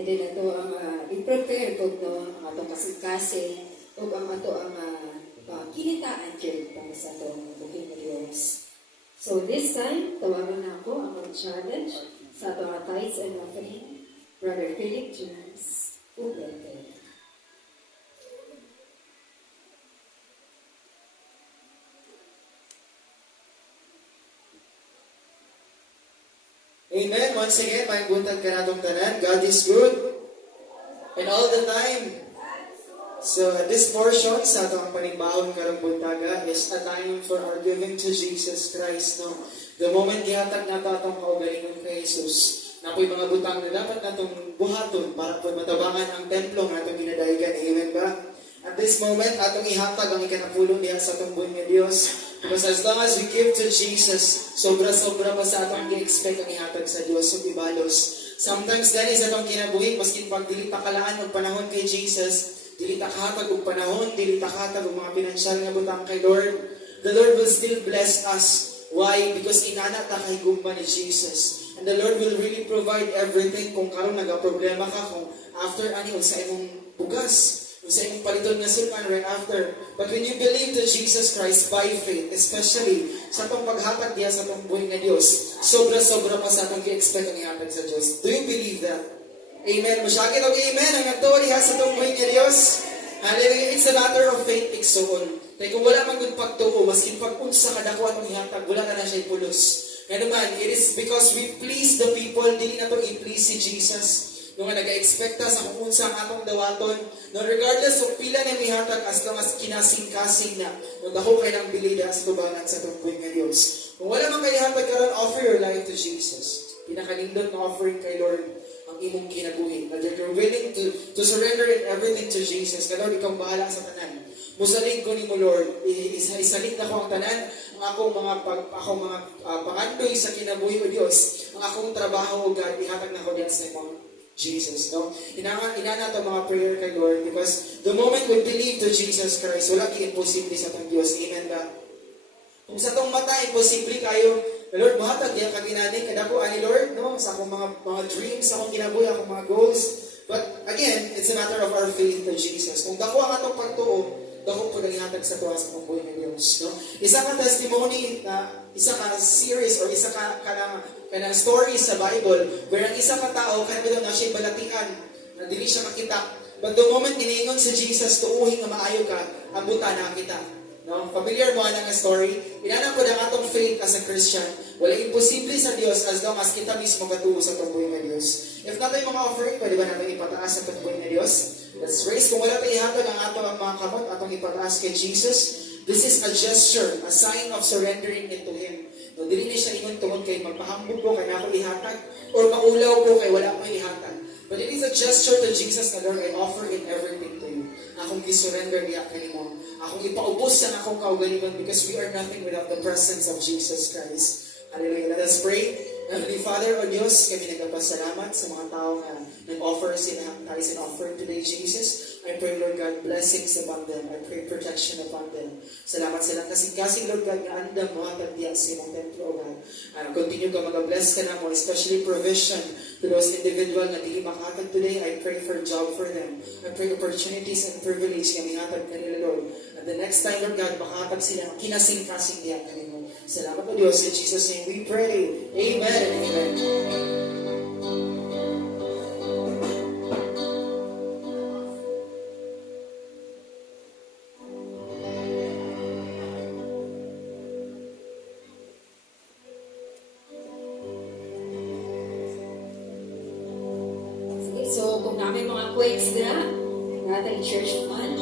And then ato ang i-prepare po no, ang atong kasing-kasing o ang ato ang kinitaan dyan para sa atong bukid ng Diyos. So this time, tawagan na ako ang mag-challenge sa atong tithes and offering, Brother Philip James Ubete. Amen. Once again, may buntag ka natong tanan. God is good. And all the time. So, this portion sa atong panibahon karong buntaga is a time for our giving to Jesus Christ. No? The moment gihatag nato atong kaugalingon kay Jesus, na po'y mga butang na dapat natong buhaton para po'y matabangan ang templo nga atong ginadaigan. Amen ba? At this moment, atong ihatag ang ikanapulong diha sa atong buhay nga Diyos. Because as long as we give to Jesus, sobra-sobra pa sa atong i-expect ang ihatag sa Diyos o ibalos. Sometimes, dahil sa atong kinabuhi, maski pag dili ta kalaan og panahon kay Jesus, dili ta kahatag og panahon, dili ta kahatag og mga pinansyal nga butang kay Lord, the Lord will still bless us. Why? Because inana ta kay gumba ni Jesus. And the Lord will really provide everything kung karon nagaproblema ka, kung after ani sa imong bugas, sa imong paliton nga sulpan right after. But when you believe to Jesus Christ by faith, especially sa itong paghatag diya sa itong buhay na Diyos, sobra-sobra pa sa itong i-expect ang ihatag sa Diyos. Do you believe that? Amen. Masyakit og amen. Ang nagtuwa diha sa itong buhay na Diyos. Hallelujah. It's a matter of faith, igsoon. Kaya kung wala man good pagtuo, maskin pag-unsa kadako atong ihatag, wala na siya pulos. Kaya naman, it is because we please the people, dili na itong i-please si Jesus. Nung nag-expecta sa kung unsa ang atong dawaton, no, regardless of pila na mihatag, as long as kinasing-kasing na, nung dako kayo ng bilida sa tubangan sa tungkoy ng Diyos. Kung wala man kayo hatag karon, offer your life to Jesus. Pinakanindot na offering kay Lord ang imong kinabuhi. That you're willing to surrender everything to Jesus. Kaya Lord, ikaw bahala sa tanan. Musalig ko ni mo, Lord. Isalig na ko ang tanan, ang akong mga pangandoy sa kinabuhi o Diyos, ang akong trabaho o God, ihatag na ko diyan sa imong Jesus, no? Inana to mga prayer kay Lord because the moment we believe to Jesus Christ, wala kang imposible sa tong Diyos. Amen ba? Kung sa tong mata, imposible kayo, Lord, buhatag diya kaginani, kadako ani Lord, no? Sa akong mga dreams, sa akong kinabuhi, akong mga goals. But again, it's a matter of our faith to Jesus. Kung dako ang atong pagtuo, dako po nangyatag sa tuwa sa pagbuhay ng Diyos, no? Isa ka testimony isa ka series or isa ka kanang story sa Bible where ang isa ka tao kanang na siya balatian na dili siya makita, but the moment niningon sa Jesus tuuhin nga maayo ka, abutan na kita, no? Familiar mo ang story? Inana po ang atong faith as a Christian, wala imposible sa Dios as long as kita mismo katuo sa pagbuhay ng Dios. If natin mga offering, pwede ba natin ipataas sa pagbuhay ng Dios? Let's raise. Kung wala tayo ihatag ang atong mga kamot, atong ipataas kay Jesus. This is a gesture, a sign of surrendering into Him. No, dili ni siya ingon tungod kay magpahambog ko, kaya ako ihatag, or maulaw ko, kay wala ko ihatag. But it is a gesture to Jesus na, Lord, I offer in everything to you. Akong gisurrender niya kanimo. Akong ipaubos sa akong kaugalingon because we are nothing without the presence of Jesus Christ. Hallelujah. Let us pray. Heavenly Father, O Diyos, kami nagpapasalamat sa mga tao na nag-offer sila ang tithes and offering today, Jesus. I pray, Lord God, blessings upon them. I pray protection upon them. Salamat silang kasing-kasing, Lord God, nga andam mo hatag diya sa imong templo, O God. Continue ka mag-bless ka na mo, especially provision to those individual na dili makahatag today. I pray for job for them. I pray opportunities and privilege kami hatag kanila, Lord. At the next time, Lord God, makahatag sila ang kinasing-kasing diya kanila. Salamat po Diyos. In Jesus' name we pray. Amen and amen. Sige, so kung namin mga quakes na, natin church fund.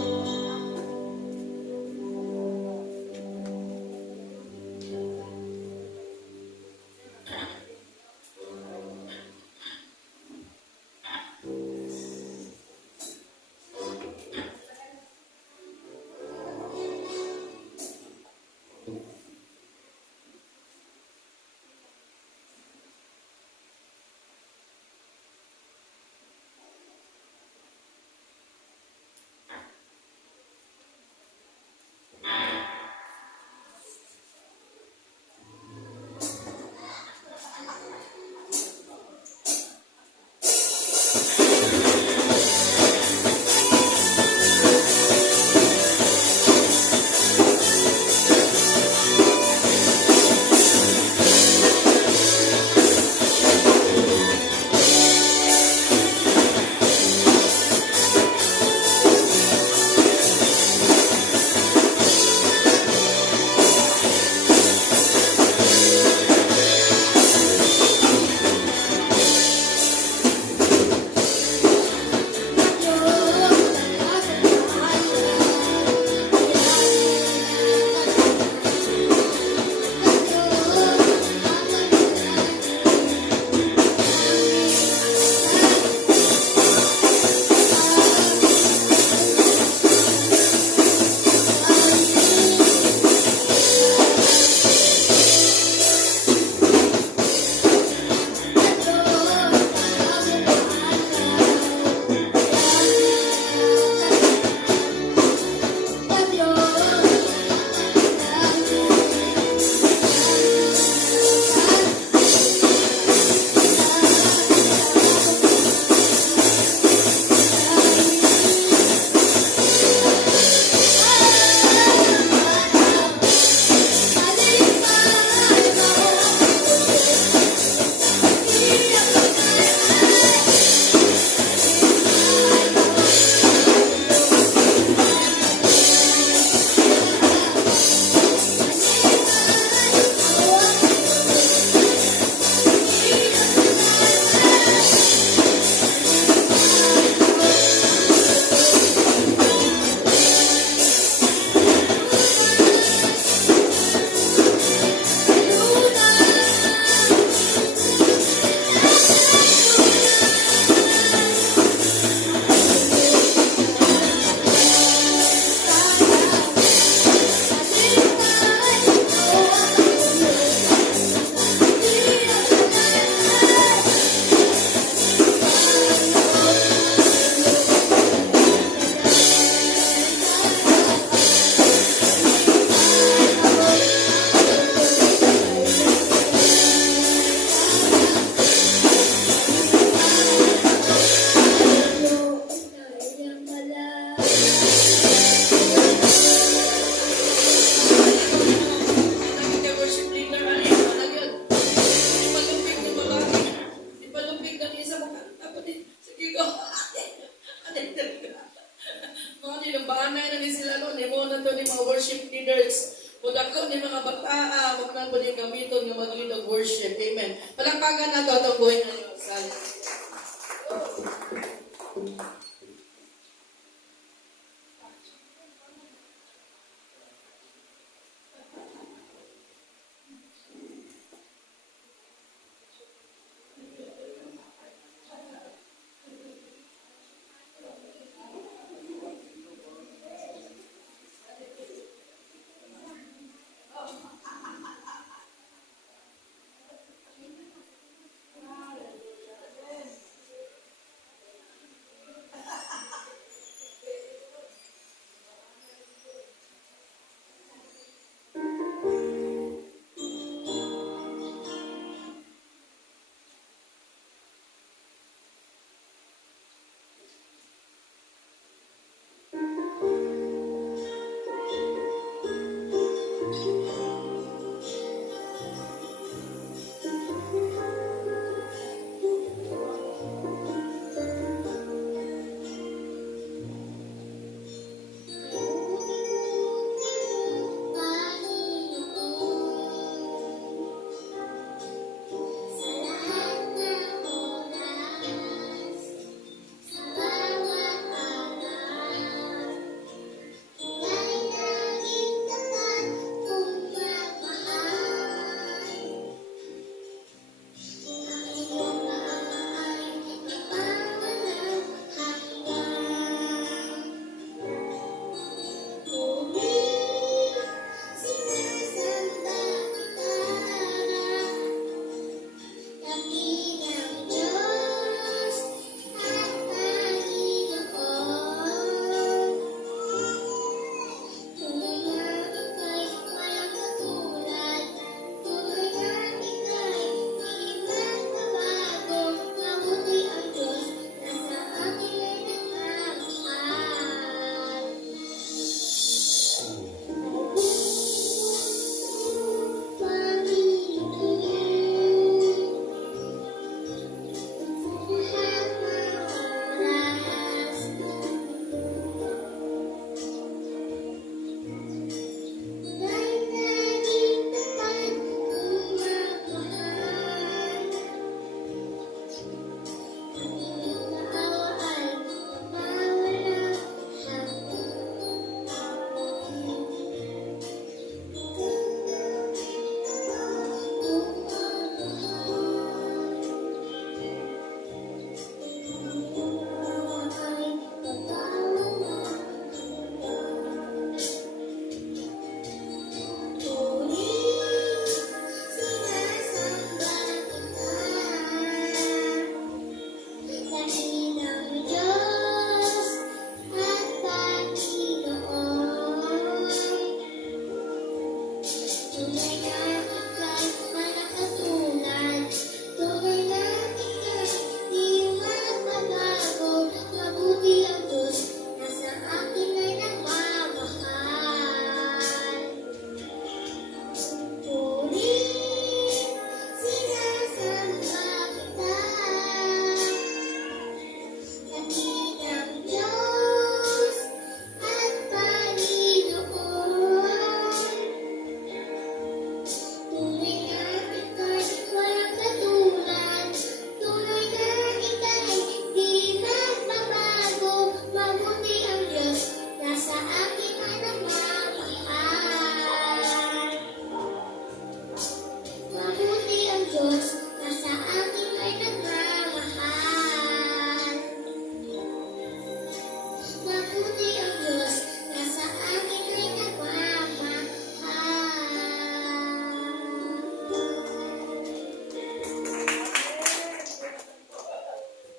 Palakpakan na to atong buhay na Diyos. Hallelujah.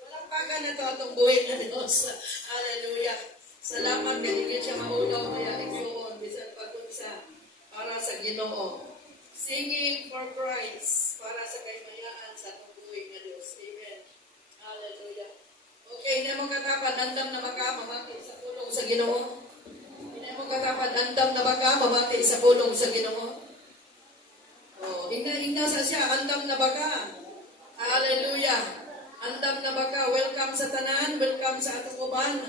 Palakpakan na to atong buhay na Diyos. Hallelujah. Salamat kay dili siya maulaw kaya igsoon bisan pag-unsa para sa Ginoo. Singing for Christ para sa kaymayaan sa atong buhay na Diyos. Amen. Hallelujah. Okay, hindi mo katapat andam na baka mamati sa pulong sa Ginoo. Hindi mo katapat andam na baka mamati sa pulong sa Ginoo. Oh, inga sa siya andam na baka. Hallelujah. Andam na baka, welcome sa tanan, welcome sa atong uban.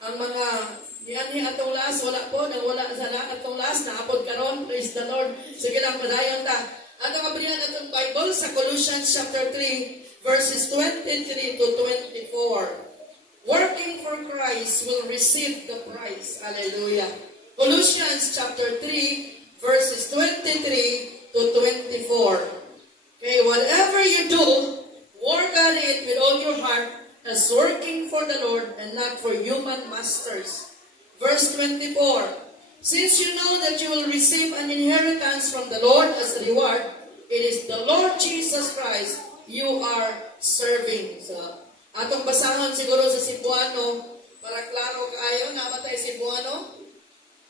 Ang mga niyanhi atong las, wala po, nang wala sa atong las, naapod karon, praise the Lord. Sige lang, padayon ta. Ato kabrihan atong Bible sa Colossians chapter 3, verses 23 to 24. Working for Christ will receive the prize. Hallelujah. Colossians chapter 3, verses 23 to 24. Okay, whatever you do, work at it with all your heart as working for the Lord and not for human masters. Verse 24. Since you know that you will receive an inheritance from the Lord as a reward, it is the Lord Jesus Christ you are serving. So, atong basahon siguro sa Cebuano, para klaro kaayo, namatay Cebuano?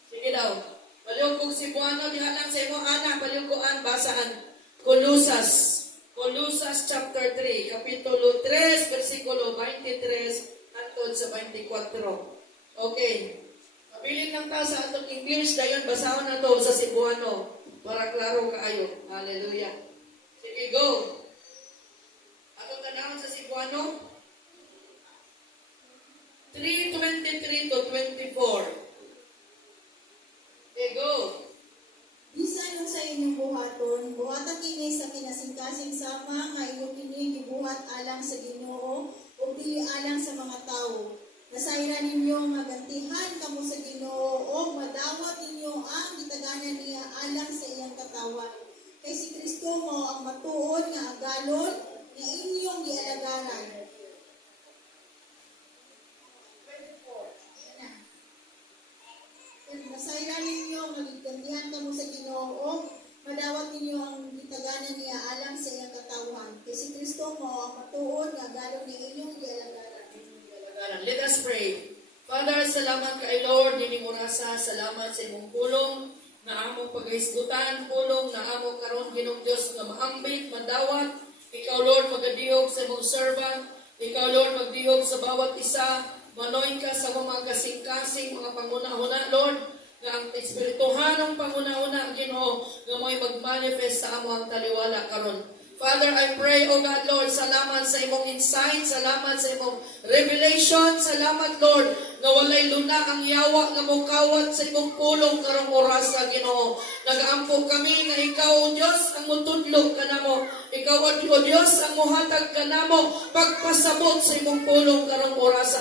Sige daw. Baliw kong Cebuano, diha lang sa imo, anak, baliw ko an, basaan. Colosas chapter 3, kapitulo 3, versikulo 23, antod sa 24. Okay. Mabilin lang ta sa atong English, dayon basahon na to sa Cebuano, para klaro kaayo. Hallelujah. Sige, go. Atong tanawon sa Cebuano, 3:23 to 24. Okay, go. Bisan sa inyong buhaton, buhatan kini sa kinasingkasing sama nga inyo kini gibuhat alang sa Ginoo o dili alang sa mga tawo. Nasayran ninyo magantihan kamo sa Ginoo o madawat ninyo ang gitaganan niya alang sa iyang katawan. Kay si Kristo mo ang matuod nga agalon nga inyong gialagaran. Nasayran ninyo magigantihan kamo sa Ginoo o madawat ninyo ang gitaganan niya alang sa iyang katawan. Kay si Kristo mo ang matuod nga agalon nga inyong gialagaran. Let us pray. Father, salamat kay Lord, nining orasa, salamat sa imong pulong, na among paghisgutan, pulong na among karon Ginoong Dios nga maambit, madawat. Ikaw Lord magadihog sa imong servant, ikaw Lord magdihog sa bawat isa, manoy ka sa mga kasing-kasing, mga panguna-una Lord, nga ang espirituhan ng panguna-una Ginoo nga mo'y mag-manifest sa amo ang taliwala karon. Father, I pray, O God, Lord, salamat sa imong insight, salamat sa imong revelation, salamat, Lord, nga walay luna ang yawa nga mukawat sa imong pulong karong oras sa Ginoo. Nagaampo kami nga ikaw, O Dios, ang mutudlog kanamo. Ikaw, O Dios, ang muhatag kanamo pagpasabot sa imong pulong karong oras.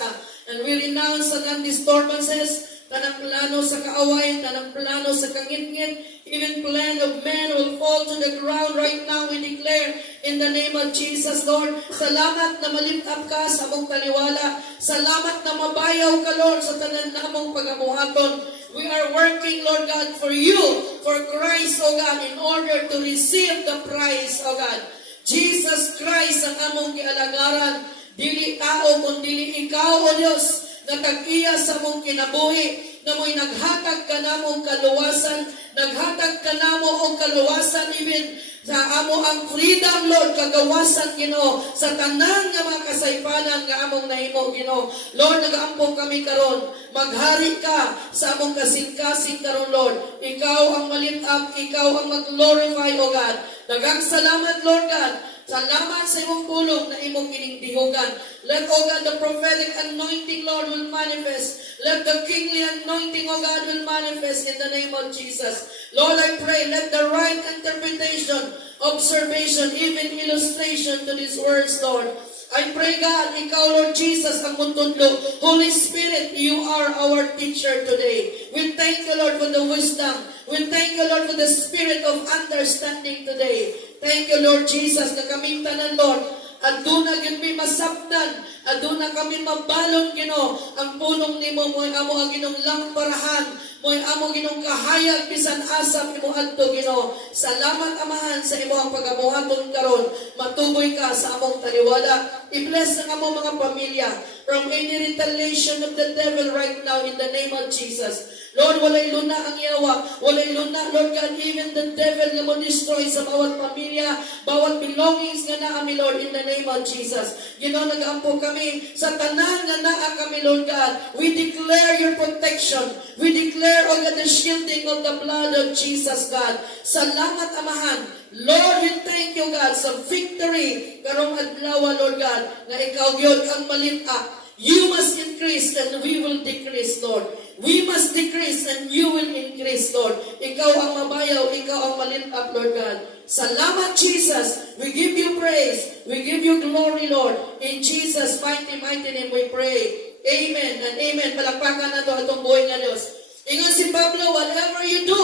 And we renounce the non-disturbances, tanang plano sa kaaway, tanang plano sa kangit-ngit, even plan of men will fall to the ground right now. We declare in the name of Jesus, Lord. Salamat na malift up ka sa mong taliwala. Salamat na mabayaw ka, Lord, sa tanan namong pagabuhaton. We are working, Lord God, for you, for Christ, O God, in order to receive the prize, O God. Jesus Christ ang among gialagaran. Dili tao, kundi ikaw, O Diyos, na tag-iya sa mong kinabuhi, na mo'y naghatag ka na mong kaluwasan, naghatag ka na mo ang kaluwasan, even sa amo ang freedom, Lord, kagawasan, Ginoo, sa tanan nga mga kasaypanan nga among nahimo, Ginoo. Lord, nagaampo kami karon, maghari ka sa among kasing-kasing karon, Lord. Ikaw ang ma-lift up, ikaw ang mag-glorify, O God. Daghang salamat, Lord God. Salamat sa imong pulong na imong kiningdihugan. Let, O God, the prophetic anointing, Lord, will manifest. Let the kingly anointing, O God, will manifest in the name of Jesus. Lord, I pray, let the right interpretation, observation, even illustration to these words, Lord. I pray, God, ikaw, Lord Jesus, ang mutudlo. Holy Spirit, you are our teacher today. We thank you, Lord, for the wisdom. We thank you, Lord, for the spirit of understanding today. Thank you, Lord Jesus, na kaming tanan, Lord. Aduna gyud mi masabtan, aduna kami mabalon, Ginoo. Ang pulong nimo mo'y amo ang Ginong lamparahan, mo'y amo Ginong kahayag bisan asam imo adto, Ginoo. Salamat Amahan sa imo ang pagabuhaton karon. Matuboy ka sa among taliwala. I-bless ang among mga pamilya from any retaliation of the devil right now in the name of Jesus. Lord, walay luna ang yawa. Walay luna, Lord God, even the devil nga mo destroy sa bawat pamilya, bawat belongings nga naa mi, Lord, in the name of Jesus. Ginoo, nag-ampo kami sa tanan nga naa kami, Lord God. We declare your protection. We declare, O God, the shielding of the blood of Jesus, God. Salamat, Amahan. Lord, we thank you, God, sa victory karong adlaw, Lord God, na ikaw gyud ang malit up. You must increase and we will decrease, Lord. We must decrease and you will increase, Lord. Ikaw ang mabayaw, ikaw ang malift up, Lord God. Salamat, Jesus. We give you praise. We give you glory, Lord. In Jesus' mighty, mighty name we pray. Amen and amen. Palakpakan na ito atong buhay nga Diyos. Ingon si Pablo, whatever you do,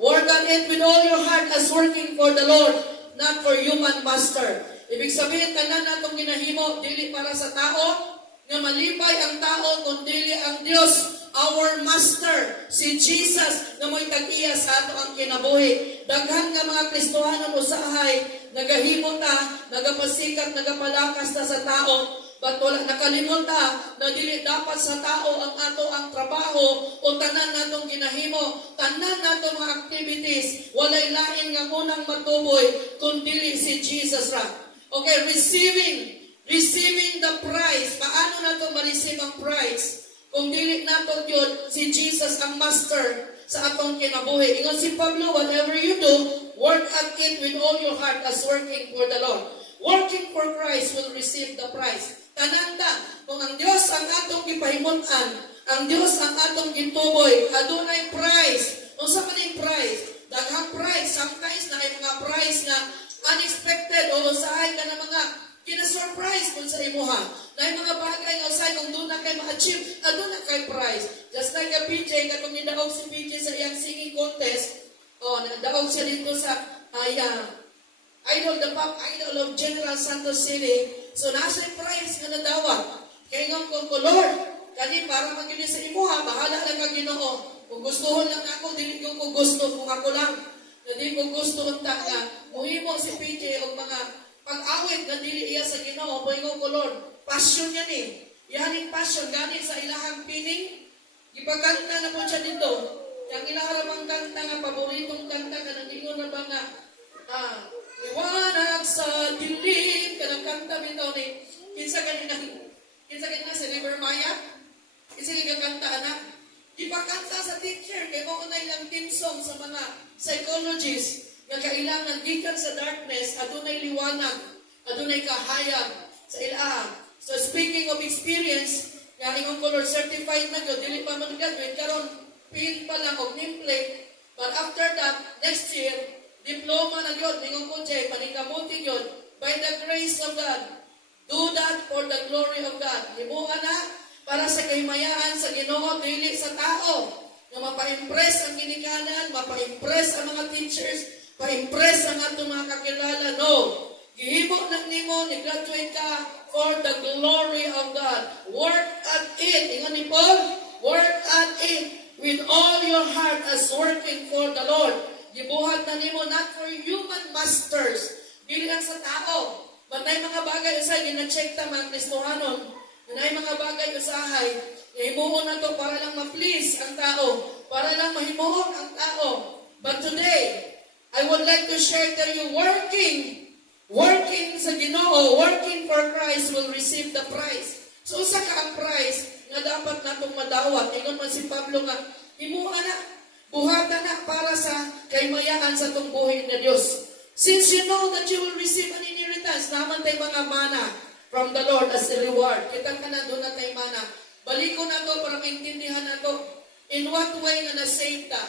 work on it with all your heart as working for the Lord, not for human master. Ibig sabihin, tanan natong ginahimo, dili para sa tao, nga malipay ang tao, kundi ang Diyos, our master, si Jesus, na may tag-iya sa ato ang kinabuhi. Daghan nga mga Kristohanon usahay, nagahimo ta, nagapasikat, nagapalakas ta sa tao, but wala nakalimot ta, na dili dapat sa tao ang ato ang trabaho, o tanan natong ginahimo, tanan natong mga activities, walay lain nga unang matuboy, kundi si Jesus ra. Okay, receiving the prize. Paano na ito ma-receive ang prize? Kung dili nato yun, si Jesus ang master sa atong kinabuhi. Ingon si Pablo, whatever you do, work at it with all your heart as working for the Lord. Working for Christ will receive the prize. Tananda, kung ang Diyos ang atong gipahimutan, ang Diyos ang atong gituboy, adunay prize. Kung sa maning prize, daghang prize, sometimes na ay mga prize na unexpected o usahay ka na mga kina-surprise kung sa imuha. Na yung mga bagay nga usahay kung doon na kayo ma-achieve, doon na kayo prize. Just like a PJ, katong nidaog si PJ sa iyang singing contest, nadaog siya dito sa idol, the pop idol of General Santos City. So nasa yung prize nga nadawat. Kaya nga kung Lord, kani para magiging sa imuha, bahala lang ang Ginoo. Kung gustuhon lang ako, dili ko kung gusto kung ako lang. Hindi ko gusto unta nga, muhimo si PJ o mga pag-awit na dili iya sa Ginoo, moingon ko Lord, passion yan eh. Yaning passion, gani sa ilahang pining, ipagkanta na po siya dito. Yang ilaharamang kanta nga, paboritong kanta ka, nandingon na ba nga, liwanag sa dilim, kanang kanta bitaw ni, kinsa kanina si River Maya, kinsa kanta anak, ipakanta sa teacher, kaya mo unay lang team song sa mga psychologists, nga kailangan gikan sa darkness, adunay liwanag, adunay kahayag sa ilaha. So speaking of experience, nga ingon ko Lord, certified na ko, dili pa man graduate, karon pin pa lang og nameplate, but after that, next year, diploma na yun, ingon ko Jay, panikamuti yun, by the grace of God, do that for the glory of God. Himuha na, para sa kahimayaan sa Ginoo, dili sa tao, na mapa-impress ang ginikanan, mapa-impress ang mga teachers, pa-impress ang atong mga kakilala. No. Gihimo na nimo, ni-graduate ka for the glory of God. Work at it. Ingon ni Paul, work at it with all your heart as working for the Lord. Gibuhat na nimo not for human masters, dili lang sa tao. Matay mga bagay usahay, gina-check ta mga Kristohanon. Matay mga bagay usahay, himuon na to para lang ma-please ang tao, para lang mahimuon ang tao. But today, I would like to share to you, working sa Ginoo, working for Christ will receive the prize. So sa ka ang prize nga dapat natong madawat. Ingon man si Pablo nga, himuha na, buhatan na para sa kaymayaan sa itong buhay na Diyos. Since you know that you will receive an inheritance, naman tayo mga mana from the Lord as a reward. Kitang ka na doon na tayo mana. Baliko na to para maintindihan na to. In what way nga na-save ta?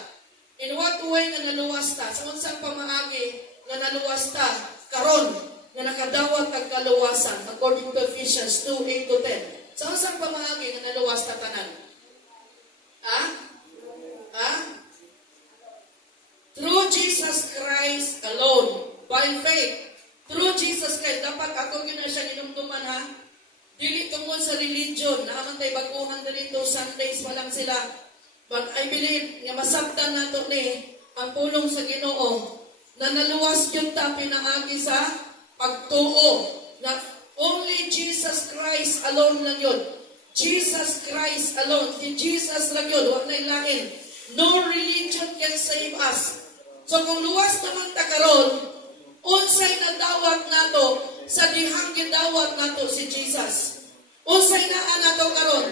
In what way nga naluwas ta? Sa unsang pamaagi nga naluwas ta? Karon nga nakadawat ang kaluwasan according to Ephesians 2:8-10. Sa unsang pamaagi nga naluwas ta tanan? Through Jesus Christ alone, by faith. Through Jesus Christ, dapat ako yun na siya inumduman ha. Dili tungkol sa religion, naman tayo baguhan dito, Sundays pa lang sila. But I believe, nga masabtan na ito ni ang pulong sa Ginoo, na naluwas yun ta pinaagi sa pagtuo, na only Jesus Christ alone lang yun. Jesus Christ alone. Si Jesus lang yun, wala na lain. No religion can save us. So kung luwas naman ta karon, unsay nadawat nato sa dihang gidawat nato si Jesus. Unsay naa nato karon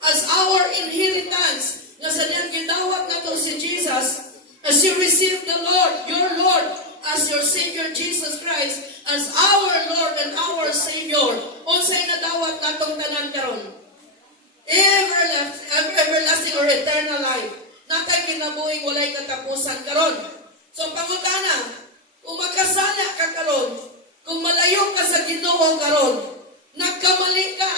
as our inheritance nga sa dihang gidawat nato si Jesus, as you receive the Lord, your Lord, as your Savior Jesus Christ, as our Lord and our Savior. Unsay nadawat natong tanan karon? everlasting or eternal life. Natay kinabuhing walay katapusan karon. So pangutana, kung makasala ka karon, kung malayo ka sa Ginoo karon, nagkamali ka,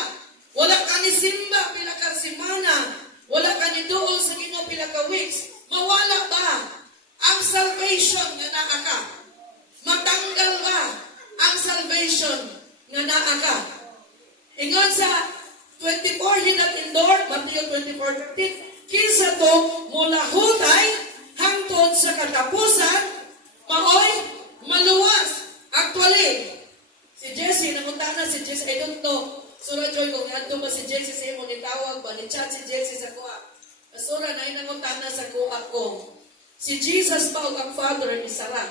wala ka ni simba pila ka semana, wala ka ni duol sa Ginoo pila ka weeks, mawala ba ang salvation nga naa ka? Matanggal ba ang salvation nga naa ka? Ingon sa 24 hinatindor, Matthew 24:13, kinsa to mula hutay hangtod sa katapusan, maoy maluwas. Actually, si Jesse, namutana si Jesse, I don't know, Sura Joy, kung ato ba si Jesse sa imo, nitawag ba, ni-chat si Jesse sa kuha. Sura na namutana sa kuha ko. Si Jesus ba o ang Father ni Sarah?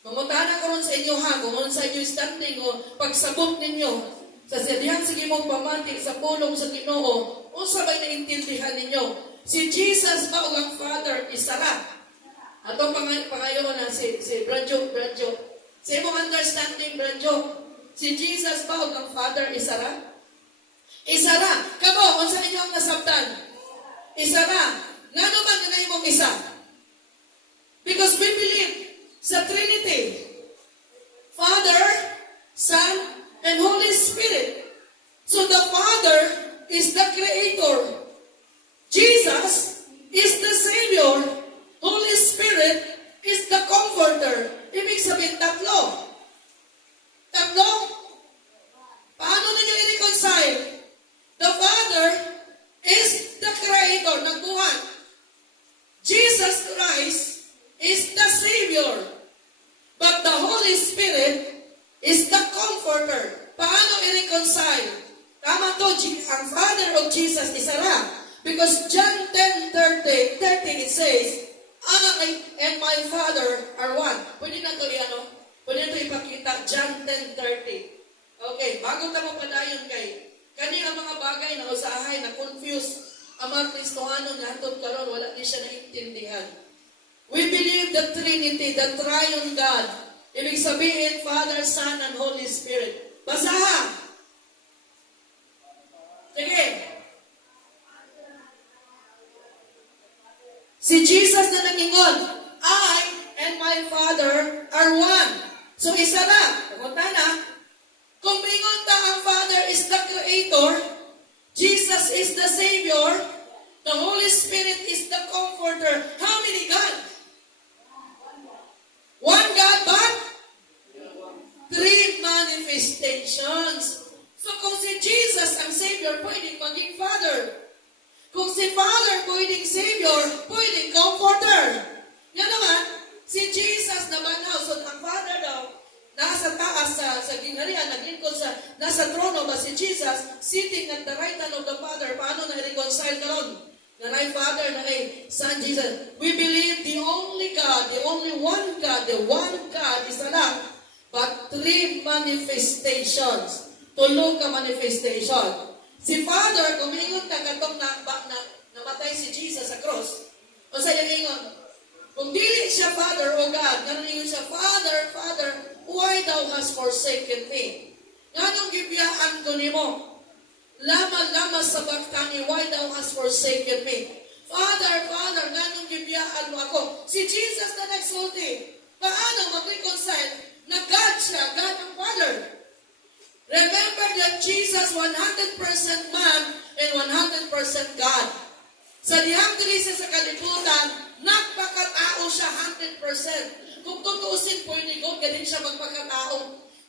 Mamutana ko ron sa inyo ha, kung sa inyo standing o pagsabot ninyo, sa sabihan sige mong pamati sa pulong sa Ginoo, o sabay na intindihan ninyo, si Jesus ba o ang Father ni Sarah? Ato pangayon na si Branjo. Sa imong understanding, Branjo, si Jesus ba o ang Father ni Sarah? Isara. Kamo, kung sa inyo ang nasabtan? Isara. Nga naman na imong isa? Because we believe sa Trinity. Father, Son, and Holy Spirit. So the Father is the Creator. Jesus is the Savior. Holy Spirit is the Comforter. Ibig sabihin, tatlo. Tatlo? Paano ninyo i-reconcile? The Father is the Creator, nagbuhat. Jesus Christ is the Savior. But the Holy Spirit is the Comforter. Paano i-reconcile? Tama to, ang Father of Jesus is Sarah. Because John 10:30 it says, I and my Father are one. Pwede na ito Pwede na ito ipakita, John 10:30. Okay, bago tayo padayon kay, kani ang mga bagay na usahay, na confuse, ang mga Kristohano na hatod karon wala din siya naintindihan. We believe the Trinity, the Triune God. Ibig sabihin, Father, Son, and Holy Spirit. Basahan! Sige. Si Jesus na nangingon, I and my Father are one. So isa na. Pumunta na. Kung mingon ta ang Father is the Creator, Jesus is the Savior, the Holy Spirit is the Comforter. How many God? One God, but three manifestations. So kung si Jesus ang Savior, pwedeng maging Father. Kung si Father pwedeng Savior, pwedeng Comforter. Yan naman, si Jesus naman now, so ang Father daw, nasa taas sa gingharian, naglingkod sa, nasa trono ba si Jesus, sitting at the right hand of the Father, paano na-reconcile karon? Na ay Father, na ay Son Jesus. We believe the only God, the only one God, the one God is Allah, but three manifestations. Tulog ka manifestation. Si Father, kumingon na katong namatay si Jesus sa cross, o sa ingon, kung dili siya Father o God, naningon siya, Father, Father, why thou hast forsaken me? Nganong gibiyaan ko nimo? Lama sa bagtani, why thou hast forsaken me? Father, Father, nganong gibiyaan mo ako? Si Jesus na nagsulti, paano mag-reconcile na God siya, God ang Father? Remember that Jesus 100% man and 100% God. Sa dihang diri sa kalibutan, nagpakatao siya 100%. Kung tutuusin po ni God, ganun siya magpakatao.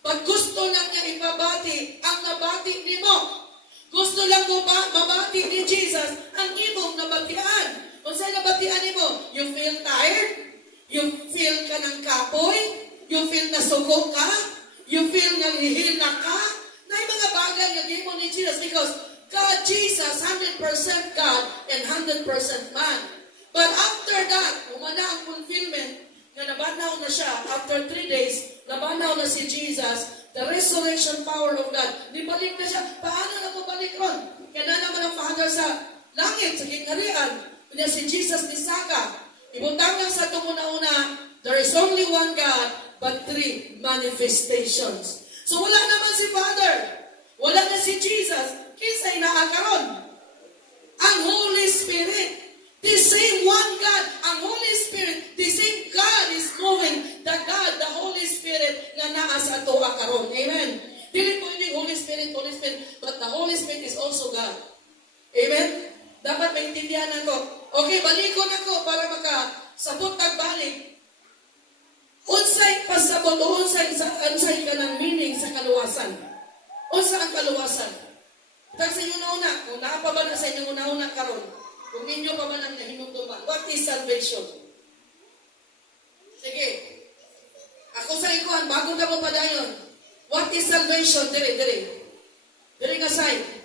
Pag gusto lang niya ibabati, ang nabati ni mo. Gusto lang mo ba mabati ni Jesus ang imong nabatian? Kung sa'yo nabatian ni mo, you feel tired? You feel ka ng kapoy? You feel nasugo ka? You feel nanghihina ka? Na yung mga bagay nga di mo ni Jesus because God, Jesus, 100% God and 100% man. But after that, umana ang fulfillment na nabanaw na siya. After 3 days, nabanaw na si Jesus, the resurrection power of God. Nibalik na siya. Paano na bumalik ron? Kaya na naman ang Father sa langit, sa gingharian. Kanya si Jesus ni Saka. Ibutang lang sa tumuna-una, there is only one God, but three manifestations. So wala naman si Father. Wala na si Jesus. Kinsa'y naakaroon. ang Holy Spirit. The same one God, ang Holy Spirit, the same God is moving, the God, the Holy Spirit nga naa sa ato karon. Amen. Dili po ini Holy Spirit, but the Holy Spirit is also God. Amen. Dapat maintindihan nako. Okay, balikon ako para makasabot tag balik. Unsay pasabot o unsay kanang meaning sa kaluwasan. Unsa ang kaluwasan? Tag sa inyo una, kung naa pa ba na sa inyong una karon, kung inyo pa man ang nahinungduman, what is salvation? Sige. Ako sa ikuan, bago ka mo padayon. What is salvation? Dire. Dire nga side.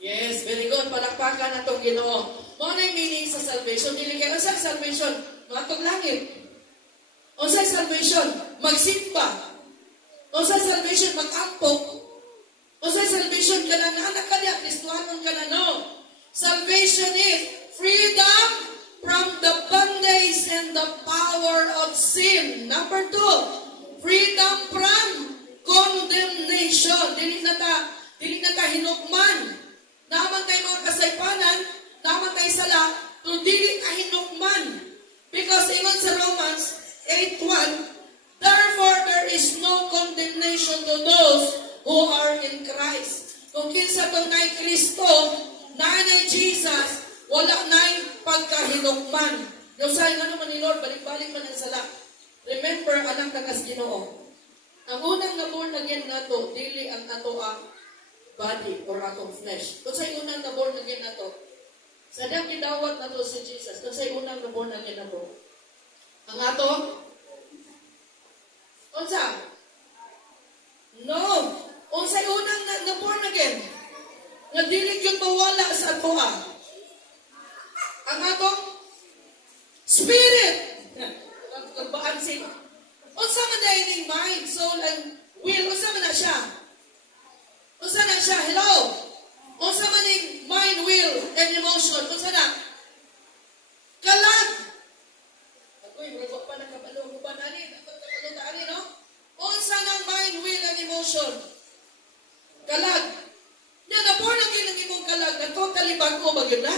Yes, very good. Palakpakan na itong Ginoo. Ano yung meaning sa salvation? Dili kayo, sa salvation, matong langit. O sa salvation, magsimba. O sa salvation, mag-ampok. O sa salvation, ka na anak ka niya, Kristuhanon ka na, no. Salvation is freedom from the bondage and the power of sin. Number 2, freedom from condemnation. Dili na ta hinukman. Naman tayo mga kasaypanan, naman tayo sala, to dili ka hinukman. Because ingon sa Romans 8:1, therefore there is no condemnation to those who are in Christ. Kung kinsa tong nay Kristo, nay Jesus, wala nay pagkahinukman. Yung say nga naman ni Lord, balik-balik man ang sala. Remember, anang kagas Ginoo. Ang unang naborn again nato, dili ang ato ang body or atong flesh. Kung sa'y unang naborn again nato, sa diyang gidawat nato si Jesus, kung sa'y unang naborn again nato, ang ato, unsa? No. Unsay unang naborn again? Nga dili gyud mawala sa ato ang atong spirit. Kagbaan sino? Unsa man na ining mind, soul, and will? Unsa man na siya? Unsa na siya? Hello? Unsa man ning mind, will, and emotion? Unsa na? Kalag. Ako'y mga pa nakapalo ko pa nani. Nakapalo ta ani, no? Unsa ng mind, will, and emotion? Kalag. Yan, na-born again ang imong kalag na totally bago ba yun na?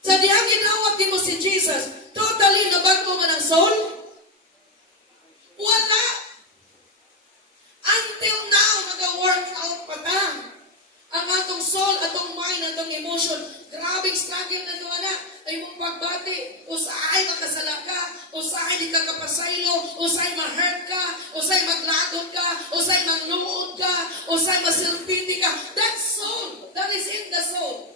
Sa diyang ginawag din mo si Jesus, totally na bago man ang soul? Wala. Until now, nag-work out pa ta. Ang atong soul, atong mind, atong emotion, grabing struggle na doon na. Ay mong pagbati, usay makasala ka, usay di ka kapasaylo, usay ma-hurt ka, usay maglagot ka, usay magnuod ka, usay masilpiti ka. That's soul. That is in the soul.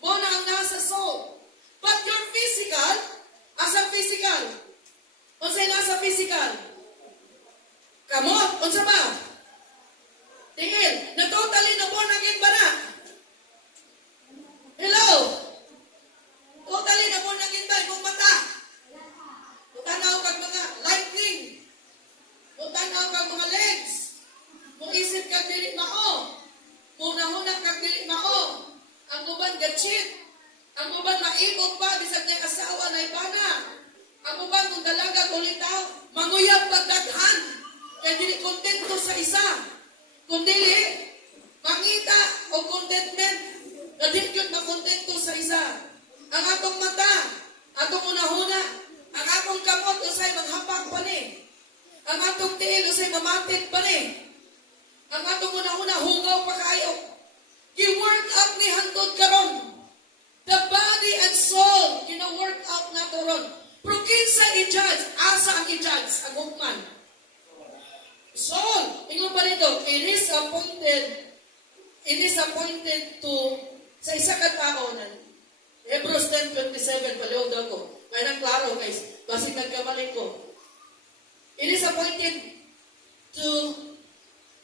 Mo na ang nasa soul. But your physical, asa physical? Unsay nasa physical? Kamot, unsa ba? Tingin, na totally na born again ba na? Hello? Totally na born again ba? Kung mata? Tanaw kag mga lightning. Tanaw kag mga legs. Kung isip kag dili mao. Kung nahunang kag dili mao. Ang uban gatchit. Ang uban maibog pa bisag niya asawa na ipana. Ang uban kung dalaga kulitaw, manguyab pagdaghan. Kaya dili kontento sa isa. Kung dili, mangita o contentment. Na dili yun makontento sa isa. Ang atong mata, atong unahuna, ang atong kamot, usay maghapak pa ni. Ang atong tiil, usay mamatit pa ni. Ang atong unahuna, hugaw pa kayo. Gi-work out ni hantod karon. The body and soul, gina-work out na karon. Pero kinsa i-judge? Asa ang i-judge? Ang hukman. Soul, ingon pa rito, it is appointed to, sa isa ka tao na, Hebrews 10:27, paliwag daw ko. Kaya nang klaro, guys. Basig nagkamali ko. It is appointed to,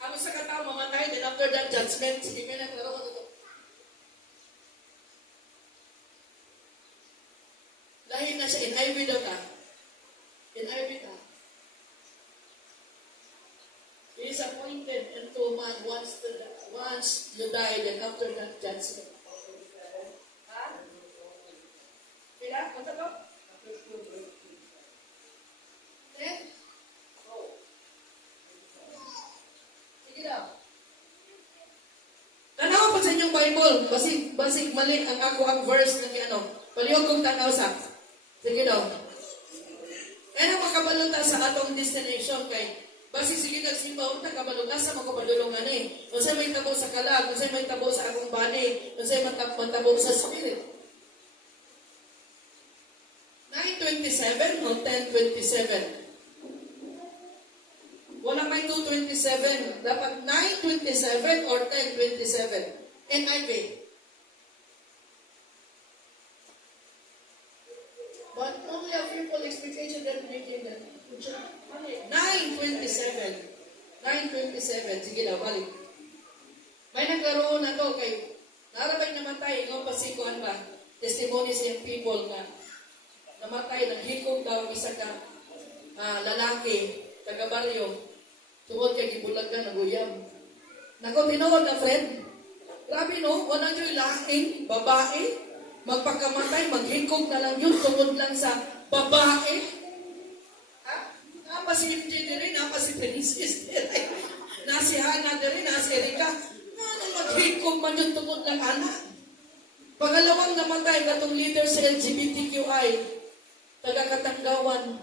ang isa ka tao, mamatay, then after that judgment, sige ka na, klaro ko ito. Dahil na siya, in-IV daw ka. In-IV ka. It is appointed unto man once you die, then after that judgment. Ha? Sila? Kung sa to? Eh? inyong Bible. Basig mali ang ako ang verse na ano. Palihog kong tanaw sa. Sige daw. Kaya makabalunta sa atong destination kay basi sige nagsimba unta kabalunta sa makapadulungan eh. Unsay may tabo sa kalag, unsay may tabo sa akong body, unsay matabo sa spirit. 9:27 o 10:27? Wala may 2:27. Dapat 9:27 or 10:27. NIV. But only a few expectation that making that. 9:27. 9:27. Sige daw, balik. May nagkaroon na to kay narabay namatay, no, pasikuhan ba? Testimony sa yung people na namatay, naghikog daw isa ka lalaki, taga-baryo, tungod kay gibulagan, naguyam. Nako, tinuod na friend. Grabe no, wala nyo ilaking babae, magpakamatay, maghikog na lang yun, tungod lang sa babae. Napa si MJ diri, napa si Princess diri, nasi Hana diri, nasi Erika. Ano maghikog man yun, tungod lang anak. Pangalawang namatay, katong leader sa LGBTQI, taga-Katanggawan,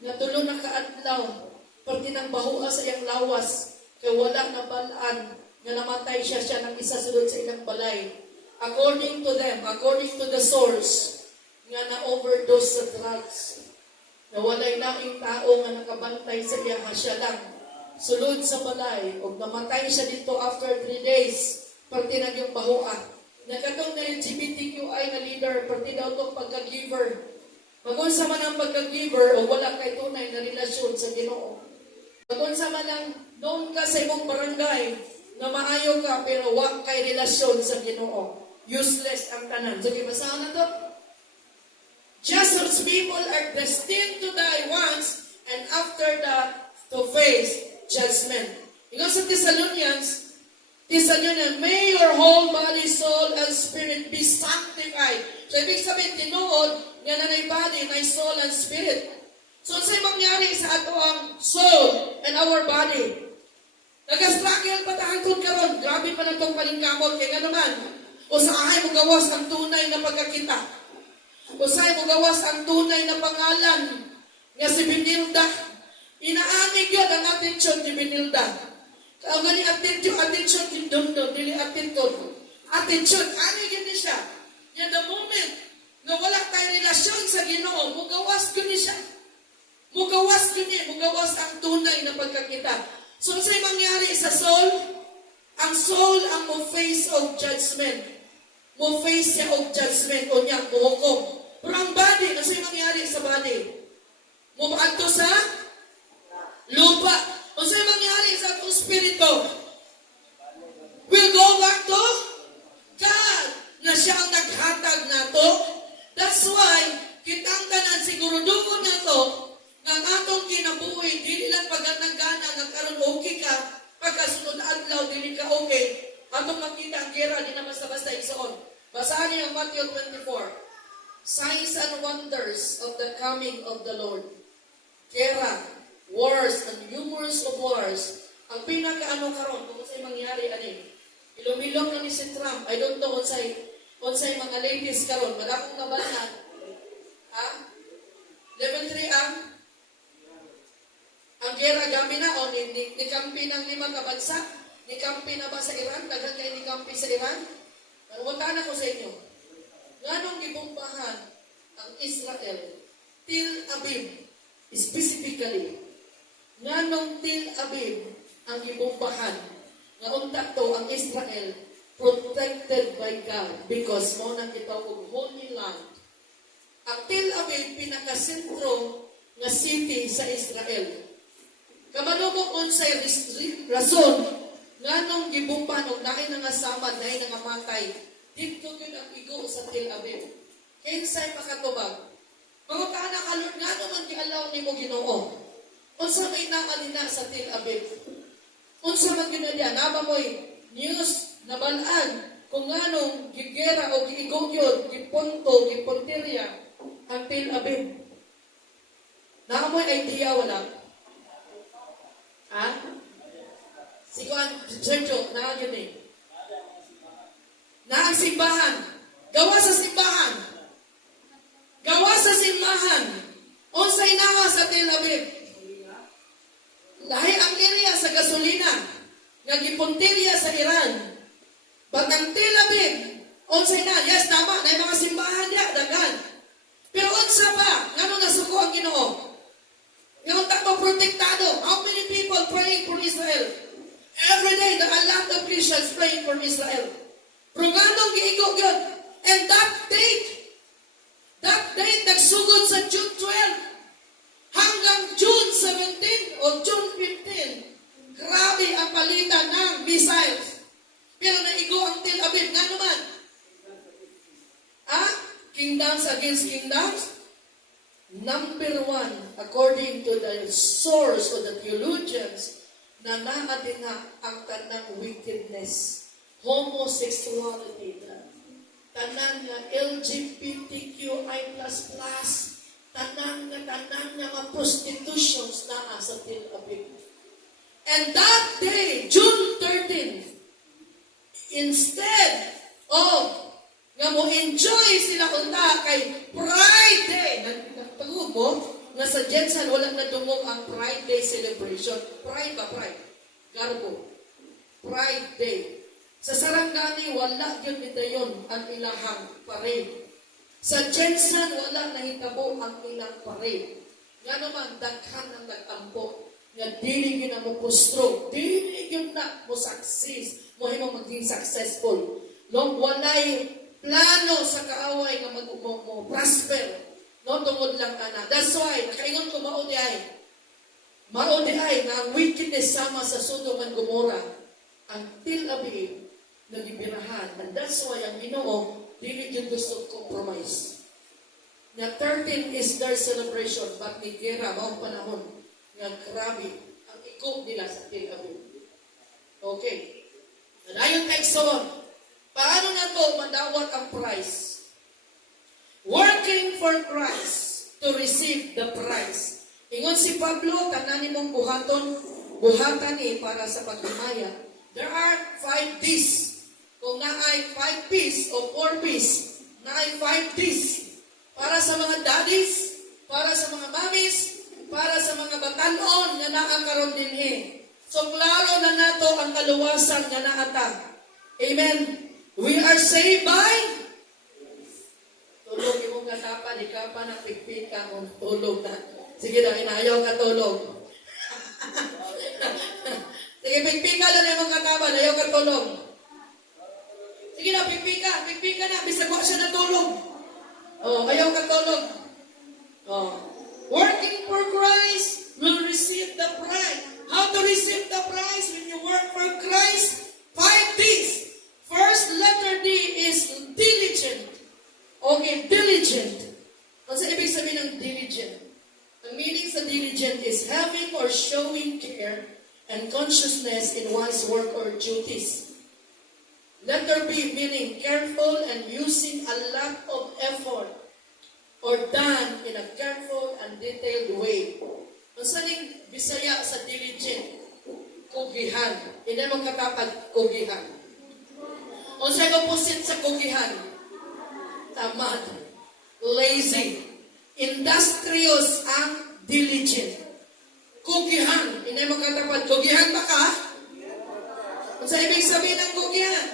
na tulo na kaadlaw, pati ng bahua sa iyang lawas, kaya wala na balaan, na namatay siya ng isa sulod sa ilang balay. According to them, according to the source, nga na-overdose sa drugs, na walay laing tao nga nakabantay sa iya, siya lang, sulod sa balay, o namatay siya dito after 3 days, pati na yung bahua. Nagkatong na LGBTQI na leader, pati daw itong pagka-giver. Magunsa man ang pagka-giver o wala kay tunay na relasyon sa Ginoo. Magunsa man ang noon ka sa imong barangay na maayo ka pero wala kay relasyon sa Ginoo. Useless ang tanan. Sige, basahan na to. Just as people are destined to die once and after that to face judgment. Ingon sa Thessalonians, may your whole body, soul, and spirit be sanctified. So, ibig sabihin, tinuod, nga na body, na soul, and spirit. So, sa'yo mangyari sa ato ang soul and our body? Nag-struggle pa tayo karon. Grabe pa na itong palingkamot. Kaya nga naman, usahay mo gawas ang tunay na pagkakita. Usahay mo gawas ang tunay na pangalan nga si Benilda. Inaanig yun ang atensyon ni Benilda. Kaya gani attention din dumdum, dili attitude. Attention, ano yun siya? Yan the moment na wala tayong relasyon sa Ginoo, mugawas ko ni siya. Mugawas ang tunay na pagkakita. So, sa'yo mangyari sa soul? Ang soul ang mo face of judgment. Mo face siya of judgment o niya, buhukom. Pero ang body, ano sa'yo mangyari sa body? Mo maadto sa lupa. O sa'yo mangyari sa atong spirito? We'll go back to God na siya ang naghatag nato. That's why, kitang tanan siguro na to, nga atong kinabuhi, dili lang paganagana, nagkaroon okay ka, pagkasunod adlaw, dili ka okay, atong makita ang gera, di na basta-basta igsoon. Basahan niyo ang Matthew 24. Signs and wonders of the coming of the Lord. Gera, wars, and rumors of wars. Ang pinaka-ano karon kung sa'y mangyari, ilumilong na ni si Trump. I don't know kung sa'y mga ladies karon. Madakong kabanan. Level 3 ang gera gabi na o nikampi ng 5 kabansa. Nikampi na ba sa Iran? Daghang kayo nikampi sa Iran? Manguntahan ako sa inyo. Nganong gibombahan ang Israel? Tel Aviv. Specifically. Nganong Tel Aviv ang gibombahan? Nga unta to ang Israel protected by God because mo nang kitawag Holy Land. Ang Tel Aviv pinakasentro nga city sa Israel. Kabalo mo unsay rason nganong gibombahan og naay nga samad, naay nga matay. Dito gyud ang igo sa Tel Aviv. Kinsay makatubag? Manguntahan ka Lord, ngano man gialaw nimo Ginoo? Unsa may nakalina sa Tel Aviv? Unsa man gyud diya naba moy news nabalaan kung nganong gigera o giigogyod, gipunto, gipuntirya ang Tel Aviv. Naamoy idea wala? Sikuan, Sergio, yun simbahan. Gawa sa simbahan. Gawa sa simbahan. Unsay nawa sa Tel Aviv. Lahi ang area sa gasolina. Nga gipuntirya sa Iran. But ang Tel Aviv, unsay na, yes, tama, na mga simbahan niya, dagan. Pero unsa ba, ngano nasuko ang Ginoo? Yung takbo protektado. How many people praying for Israel? Every day, there are a lot of Christians praying for Israel. Pero nganong giigo yun? And that date, nagsugod sa June 12 hanggang June 17 o June 15. Grabe ang palitan ng missiles. Pero naigo ang Tel Aviv. Nga naman? Kingdoms against kingdoms? Number one, according to the source or the theologians, na naatin na ang tanang wickedness, homosexuality, tanang nga LGBTQI++, tanang nga prostitutions na sa Tel Aviv. And that day, June 13th, instead of nga mo enjoy sila unta kay Pride Day. Nagtagod mo nga sa Jensen wala na dumog ang Pride Day celebration. Pride ba? Pride. Garbo. Pride Day. Sa Sarangani wala yun nidayon ang ilahang parade. Sa Jensen wala nahitabo ang ilang parade. Nga naman daghan ang nag-ampo nga dili yun na mo pustro. Dili yun na mo success. Mo himo maging successful. Long walay plano sa kaaway nga mag-prosper. No, tungod lang ka na. That's why, nakaingon ko maudi ay nga ang wickedness sama sa Sodom and Gomorrah. Ang Tel Aviv, nagibirahan. And that's why, ang Ginoo, dili yun gusto compromise. Nga 13 is their celebration, but may gera, maong panahon, nga grabe, ang ikot nila sa Tel Aviv. Okay. Nadayon tekson. Paano na to madawat ang prize? Working for Christ to receive the prize. Ingon si Pablo, tanan mong buhatan ni para sa pagmamaya. There are 5 Ds. Kung naay 5 Ps o 4 Ps, naay 5 Ds. Para sa mga daddies, para sa mga mamis, para sa mga batanon na naakaroon din eh. So klaro na nato ang kaluwasan nga naata. Amen. We are saved by tulog imong katapa, di ka pa nakpikpika kung tulog na. Sige daw, inayaw ka tulog. Sige, pikpika lang imong katapa, ayaw ka tulog. Sige na, pikpika na, bisag wa siya na tulog. Ayaw ka tulog. Working for Christ will receive the prize. How to receive the prize? When you work for Christ, 5 Ds. First letter D is diligent. Okay, diligent. Ano sa ibig sabihin ng diligent? Ang meaning sa diligent is having or showing care and consciousness in one's work or duties. Letter B meaning careful and using a lot of effort or done in a careful and detailed way. Ang saling Bisaya sa diligent, kugihan. Hindi mo katapad, kugihan. O sa opposite sa kugihan, tamad, lazy, industrious ang diligent. Kugihan, hindi mo katapat. Kugihan ba ka? Ano sa ibig sabihin ng kugihan?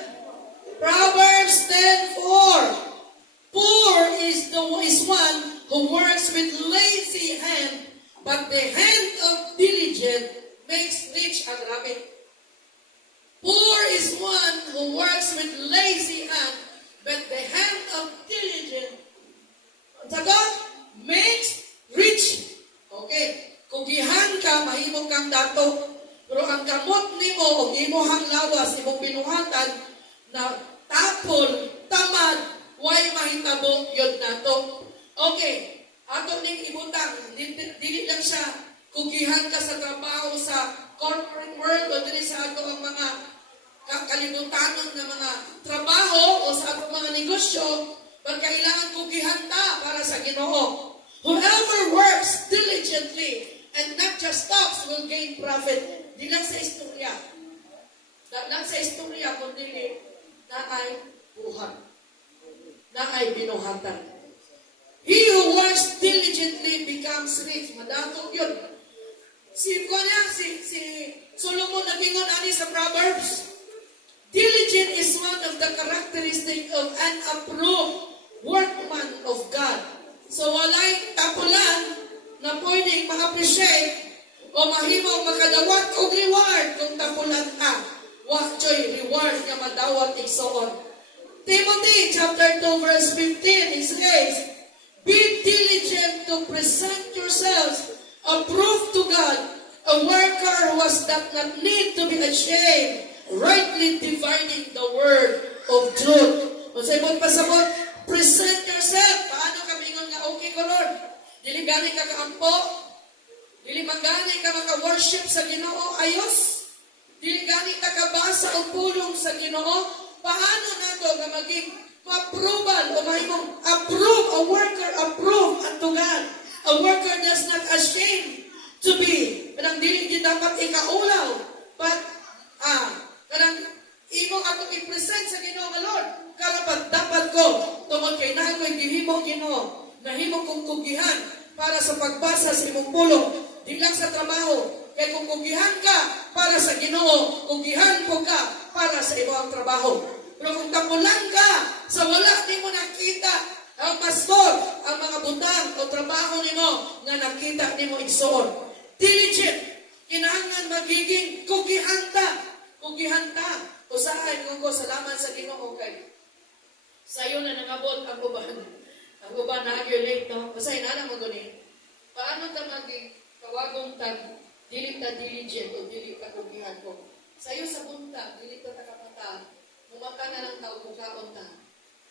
Proverbs 10:4. Poor is one who works with lazy hand, but the hand of diligent makes rich. Ang rabbit. Poor is one who works with lazy hand, but the hand of diligent makes rich. Okay. Kugihan ka, mahimo kang dato. Pero ang kamot nimo o imuhang lawas, imong binuhatan na tapol, tamad, way mahitabo yun nato. Okay. Ato ning ibutang, dili lang siya kugihan ka sa trabaho sa corporate world o dili sa ato ang mga kalibutanon na mga trabaho o sa ato mga negosyo, magkailangan kugihan ta para sa Ginoo. Whoever works diligently and not just talks will gain profit. Di lang sa istorya. Lang sa istorya, kundi na ay buhat. na ay binuhatan. He who works diligently becomes rich. Madatog yun. Si Solomon nagingon ani sa Proverbs. Diligent is one of the characteristics of an approved workman of God. So walay tapulan na pwedeng ma-appreciate o mahimaw makadawat og reward kung tapulan ka. Wa joy reward nga madawat igsoon. Timothy chapter 2 verse 15 it says, be diligent to present yourselves approved to God, a worker who does not need to be ashamed, rightly dividing the word of truth. Kung sa ibang pasabot, present yourself. Paano ka bingon nga okay ko, Lord? Dili gani ka kaampo? Dili magani ka maka-worship sa Ginoo ayos? Dili gani ka kabasa o pulong sa Ginoo? Paano nato nga maging approval o mahimong approve, a worker approve unto God? A worker does not ashamed to be. Kanang dili di dapat ikaulaw. But, kanang imo atong i-present sa Ginoo nga Lord. Karapat dapat ko tungod kay naa ko'y gihimo Ginoo. Nahimo kong kugihan para sa pagbasa sa imong pulong. Di lang sa trabaho. Kaya kung kugihan ka para sa Ginoo, kugihan ko ka para sa imong trabaho. Pero kung tapulan ka sa wala di mo nakita ang pastor, ang mga butang o trabaho nimo nga nakita nimo igsoon. Diligent, kinahanglan magiging kugihanta. Kugihanta. Usahay ko salamat sa Ginoo kay sayo na nangabot ang uban. Ang uban na agyo late no. Usahay na lang maguni. Paano ta maging kawagong tag dili ta diligent o dili ta kugihan ko. Sayo sa buntag dili ta takapata. Mumata na lang tao bukaon ta.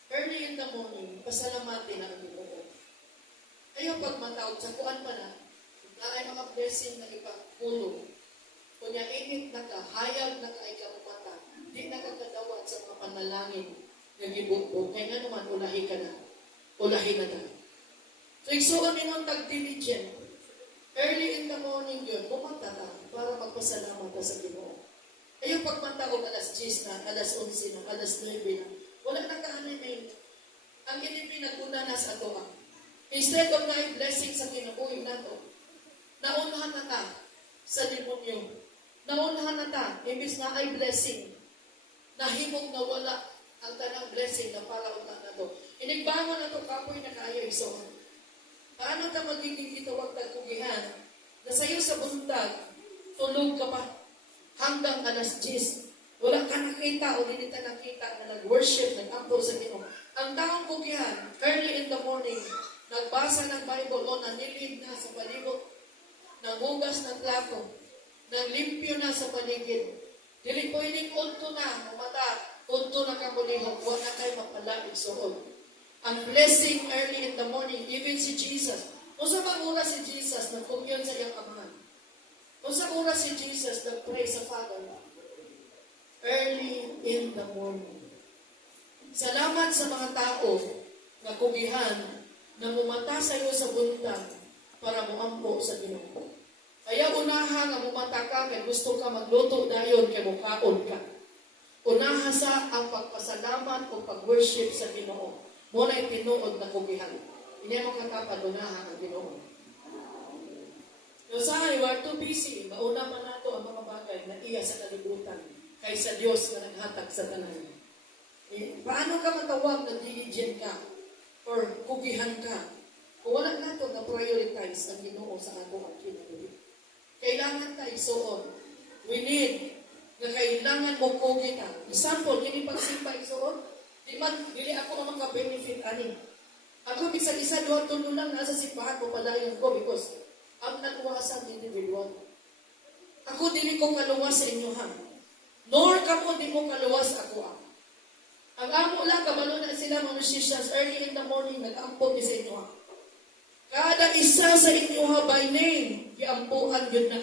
Early in the morning, pasalamatin ang Ginoo. Ayaw pagmatawag sa kuan pa na ay mga blessing na ipagpulong. Kunya init na ka, hayag na ka ay kamumata. Di na kagkadawat sa mga panalangin na gibukbog. Kaya nga naman, ulahi ka na. Ulahi na na. So, igsuon ninong tag-diligent. Early in the morning yun, bumata ka para magpasalamat ka sa Ginoo. Ayaw pagmatawag alas 10 na, alas 11 na, alas 9 na. Wala na ka-animate. Ang inipin naguna na sa ito. Instead of na blessing sa kinabuhi na ito, naunahan na ta sa demonyo. Naunahan na ta, imbis na ay blessing, nahimong nawala ang tanang blessing na para una na ito. Inigbangon na ito, kapoy na kaya iso. Paano ta magiging itawag tagkugihan na sa'yo sa buntag, tulog ka pa hanggang alas 10. Wala ka nakita o hindi ka nakita na nag-worship, nag-ampo sa Ginoo. Ang taong kugihan, early in the morning, nagbasa ng Bible o nanilid na sa palibot, nanghugas ng plato, naglimpyo na sa paligid. Dili pwedeng unto na, mata, unto na kamulihog, wala kayo mapalapit soon. Ang blessing early in the morning, even si Jesus. Kung sa mga oras si Jesus, nagkumyon sa iyang amahan. Kung sa oras si Jesus, nag-pray sa Father, early in the morning. Salamat sa mga tao na kugihan na mumata sa iyo sa buntag para muampo sa Ginoo. Kaya unaha nga mumata ka kay gusto ka magluto dayon kay mukaon ka. Unaha sa ang pagpasalamat o pag-worship sa Ginoo. Muna'y tinuod na kugihan. Hindi mo katapad unaha ang Ginoo. Usahay, we're too busy. Mauna man nato ang mga bagay na iya sa kalibutan kaysa Diyos na naghatag sa tanan. Paano ka matawag na diligent ka or kugihan ka kung wala nato na prioritize ang Ginoo sa ato ang kinabuhi? Kailangan tayo isuon. We need na kailangan mo kugi ka. Example, kini pagsimpa isuon, dili ako ang maka-benefit ani. Ako bisan isa doon lang nasa simbahan ko padayon ko because ang naluwasan individual. Ako dili ko kaluwas sa inyo ha. Nor kamo di mo kaluwas ako. Ang amo lang, kabalo na sila mga musicians, early in the morning, nag-ampon ni sa inyo. Kada isa sa inyo by name, iampuan yun na.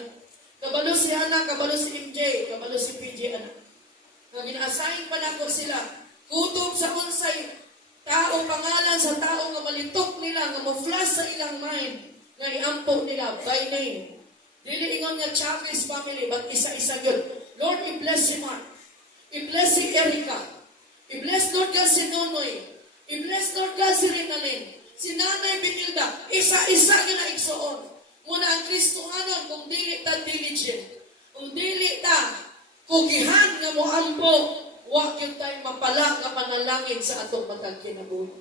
Kabalo si Hana, kabalo si MJ, kabalo si PJ, anak. Nga gina-assign pa na ko sila, kutob sa unsay, tao pangalan sa tao nga malitok nila, nga ma-flash sa ilang mind, nga iampo nila by name. Dili ingon nga Chavez family, but isa-isa yun. Lord, i-bless si Mark. I-bless si Erica. I-bless Lord God si Nonoy. I-bless Lord God si Rinalyn. Si Nanay Benilda. Isa-isa na igsuon. Muna ang Kristohanon kung dili ta diligent. Kung dili ta kugihan nga moampo, wa gyud tay mapala nga panalangin sa atong matag kinabuhi.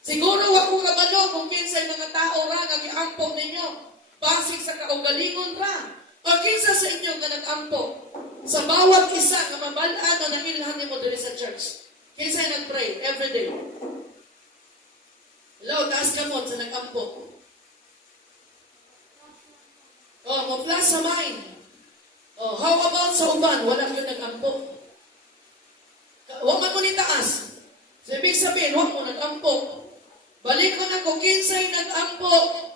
Siguro wa ko kabalo kung kinsay mga tao ra nga giampo ninyo. Basig sa kaugalingon ra. O kinsa sa inyo nga nag-ampo sa bawat isa nga mabalaan na nailhan nimo diri sa church. Kinsay nag-pray every day. Hello, taas ka mo sa nag-ampo. Oh, mo-plus sa mind. Oh, how about sa uban? Wala yun nag-ampo. Huwag man mo ni taas. So, ibig sabihin, huwag mo nag-ampo. Balik ko na kung kinsay nag-ampo,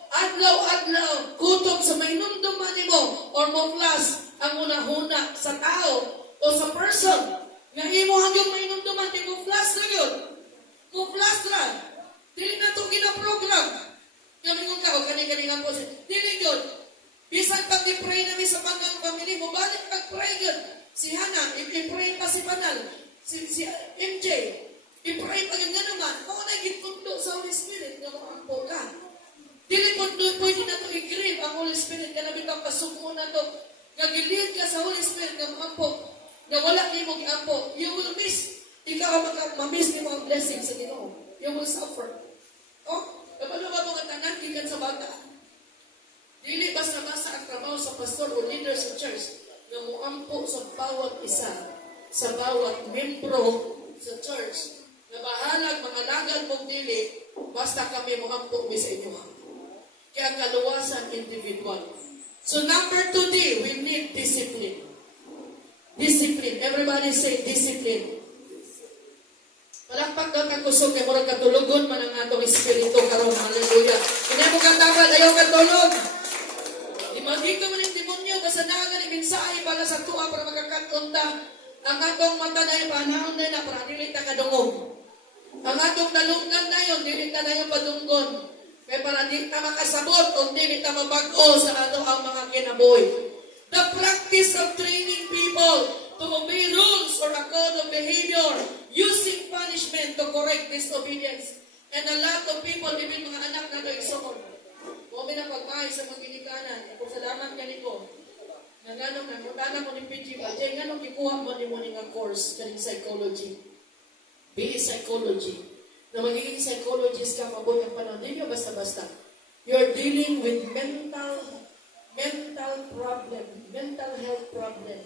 adlaw-adlaw, kutob sa may numduman mo, or mo-plus ang unahuna sa tao o sa person. Nga imo hanggang may numduman, di mo-plus na yun. Mo-plus na. Dili na ito gina-program. Kami kong kao, kani-kani nga po siya. Dili yun. Bisan pag i-pray namin sa pangang family mo, balik pag-pray yun. Si Hana, i-pray pa si Panal. Si MJ, i-pray pa yun nga naman. Ako na gitundo sa Holy Spirit nga makampo ka. Dili po pwede na ito i-grave ang Holy Spirit. Kaya namin kang pasuko na ito. Nag-lead ka sa Holy Spirit nga makampo. Na wala ni mong i-ampo. You will miss. Ikaw ang ma-miss ni mo ang blessing sa Ginoo. You will suffer. Oh, kapalo ba mga tanan, kikan sa bata? Dili basta-basta ang trabaho sa pastor o leader sa church na muampo sa bawat isa, sa bawat membro sa church, na bahalag mangalagad mong dili, basta kami muampo sa inyo. Kaya kaluwasan individual. So number 2D, we need discipline. Discipline. Everybody say discipline. Palakpak daw kakusog kay murag katulugon man ang atong espiritu karon. Hallelujah. Kini mo katabal ayaw katulog. Dito man yung demonyo basta naga ni mensahe para sa tuwa para makakakonta ang atong mata na ipanahon na para dili ta kadungog. Ang atong dalungan na yon dili ta na yung padunggon. Kaya para di ta makasabot o dili ta mabag-o sa ato ang mga kinabuhi. The practice of training people to obey rules or a code of behavior, using punishment to correct disobedience. And a lot of people, even mga anak na doon, huwag na pagkain sa mga ginikanan. Ako salamat ganito. Nga ganong nagmutana mo ni PG ba? Diyan ganong ikuha mo ni mo nga course kaning psychology. BA Psychology. Na magiging psychologist ka mabuti ang panahon. Hindi nyo basta-basta. You're dealing with mental problem, mental health problem.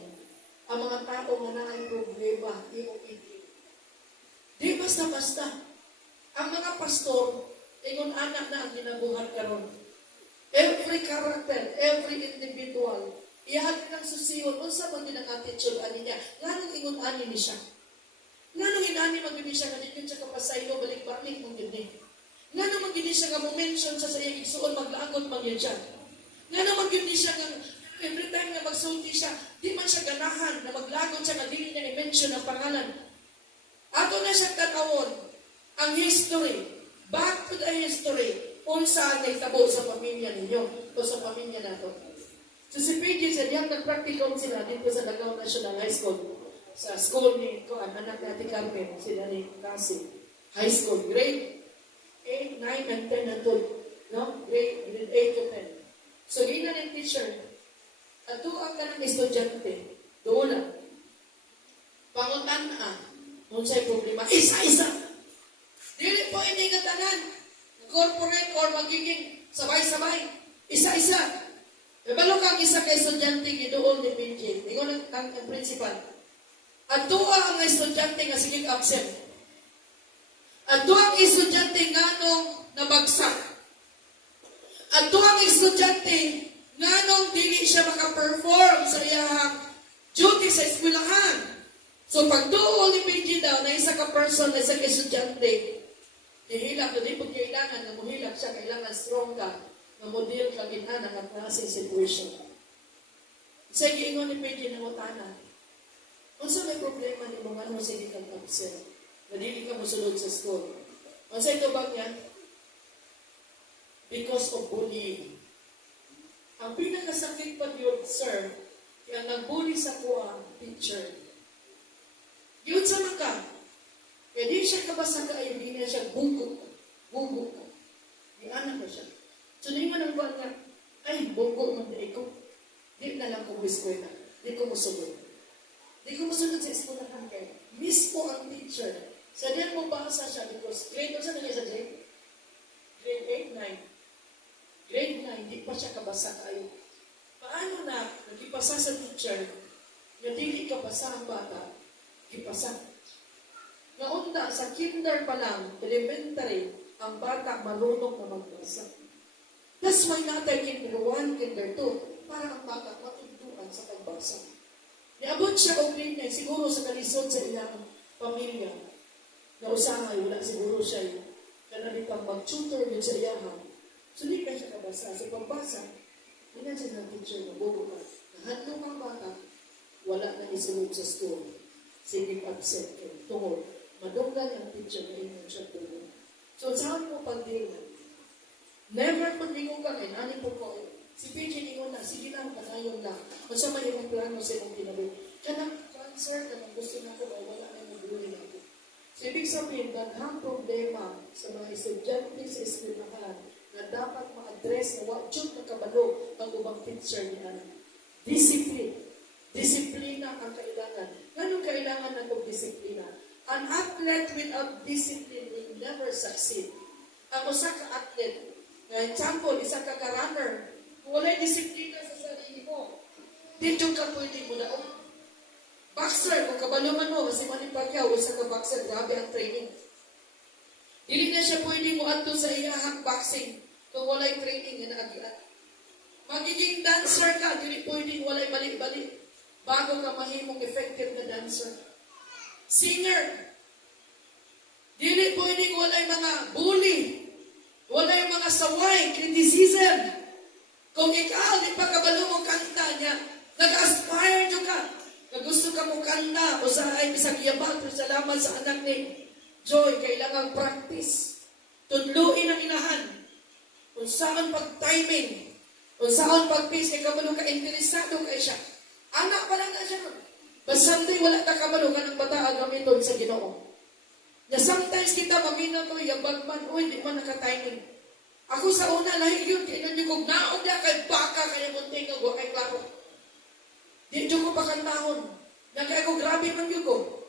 Ang mga tao nga na ay problema, iyong itin. Di basta-basta. Ang mga pastor, ingon anak na ang ginabuhat karon. Every character, every individual, iyahan ng susiyon, unsa man din ang attitude ani niya. Nganong ingon ani ni siya? Nganong inani magbibi siya nga dito siya kapasaylo balik-balik mong gini? Nganong magini siya nga mo-mention sa iyang igsuon maglaangot man yun siya? Nganong magini siya nga every time na magsulti siya, di man siya ganahan na maglagot siya nga dili niya i-mention ang pangalan. Ato na siya tanawon ang history. Back to the history. Kung saan naitabo sa pamilya ninyo o sa pamilya nato. So si PJ said, yung nag-practicum sila dito sa Davao National High School. Sa school ni anak ni Ate Carmen, sila ni Kasi. High school, grade 8, 9, and 10 na 12. No? Grade 8 to 10. So di na ng teacher, at tuwag ka ng estudyante, doon lang. Pangutan na, kung sa'y problema, isa-isa. Dili po hindi nga tanan. Corporate or magiging sabay-sabay. Isa-isa. Ibalo kang isa kay estudyante gidoon ni PJ. Ingon ang principal. At tuwa ang estudyante nga sige absent. At tuwa ang estudyante nga nung nabagsak. At tuwa ang estudyante nga nung dili siya makaperform sa iyang duty sa eskwelahan. So pag tuwa ni PJ daw na isa ka person na isa ka estudyante, ihilak, hindi po kailangan na muhilak siya, kailangan strong ka, na model ka ginana ng klaseng situation. Sa giingon ni PJ na utana, kung sa may problema ni mga ano sige kang absent, madili ka musulod sa school. Kung sa ito ba niya? Because of bullying. Ang pinakasakit pa yun, sir, kaya nag-bully sa kuha, teacher. Yun sa maka, Kaya di siya kabasa ka ay hindi niya siya bugo ka. Di anak ko siya. So di mo nang buwan nga, ay bugo man di ko. Di na lang ko eskwela. Di ko musugod. Di ko musunod sa eskwelahan kayo. Mismo ang teacher. Sa din mo basa siya because grade, ano sa nagay sa grade? Grade 8, 9. Grade 9, di pa siya kabasa kayo. Paano na nagipasa sa teacher na dili kabasa ang bata, kipasa. Naunda, sa kinder pa lang, elementary, ang bata marunong na magbasa. That's why natin kinder 1, kinder 2, para ang bata matutuan sa pagbasa. Niabot siya o grade 9, siguro sa kalisod sa ilang pamilya, na usahay, wala siguro siya kanalitang mag-tutor din sa iyahan. So, di ka siya kabasa. Sa pagbasa, hindi na siya ng teacher na bugo ka. Nahandong ang bata, wala na isunod sa school. Sige, absent ka. Tungod, madunggan ang teacher na inyo siya bugo. So, saan mo pag-deal? Never kung lingon ka rin, ani po ko, si PJ lingon na, sige lang, panayon lang. Kung sa may ibang plano sa ibang kinabi, kanang cancer, kanang gusto na ko, wala na yung buhay ako. So, ibig sabihin, daghang problema sa mga estudyante sa eskwelahan na dapat ma-address na wajud na kabalo ang ubang teacher niya. Discipline. Disiplina ang kailangan. Ganun kailangan na itong disiplina? An athlete without discipline will never succeed. Ang usa ka athlete, example, isa ka runner, kung wala'y disiplina sa sarili mo, dito ka pwede mo na, boxer, kung kabalo man mo, kasi Manny Pacquiao, isa ka boxer, grabe ang training. Dili na siya pwede mo ato sa iyahang boxing kung wala'y training na nag-iat. Magiging dancer ka, dili pwede wala'y balik-balik bago ka mahimong effective na dancer. Singer, dili pwede wala'y mga bully, wala'y mga saway, criticism. Kung ikaw, di pa kabalo mo kanta niya, nag-aspire nyo ka, na gusto ka mo kanta, o sa ay bisag yabang, pero salamat sa anak ni Joy, kailangan practice. Tudluin ang inahan. Kung saan pag-timing, kung saan pag-pace, kay kabalo ka, interesado kay siya. Anak pa lang na siya. But someday, wala ka kabalo ka ng bata gamiton sa Ginoo. Na sometimes kita mamina ko, yabag man, uy, di man naka-timing. Ako sa una, lahi yun, kailan nyo kong naon niya, kay baka, kaya munting ko, kay klaro. Di nyo ko pakantahon. Nagkaya ko, grabe man yun ko.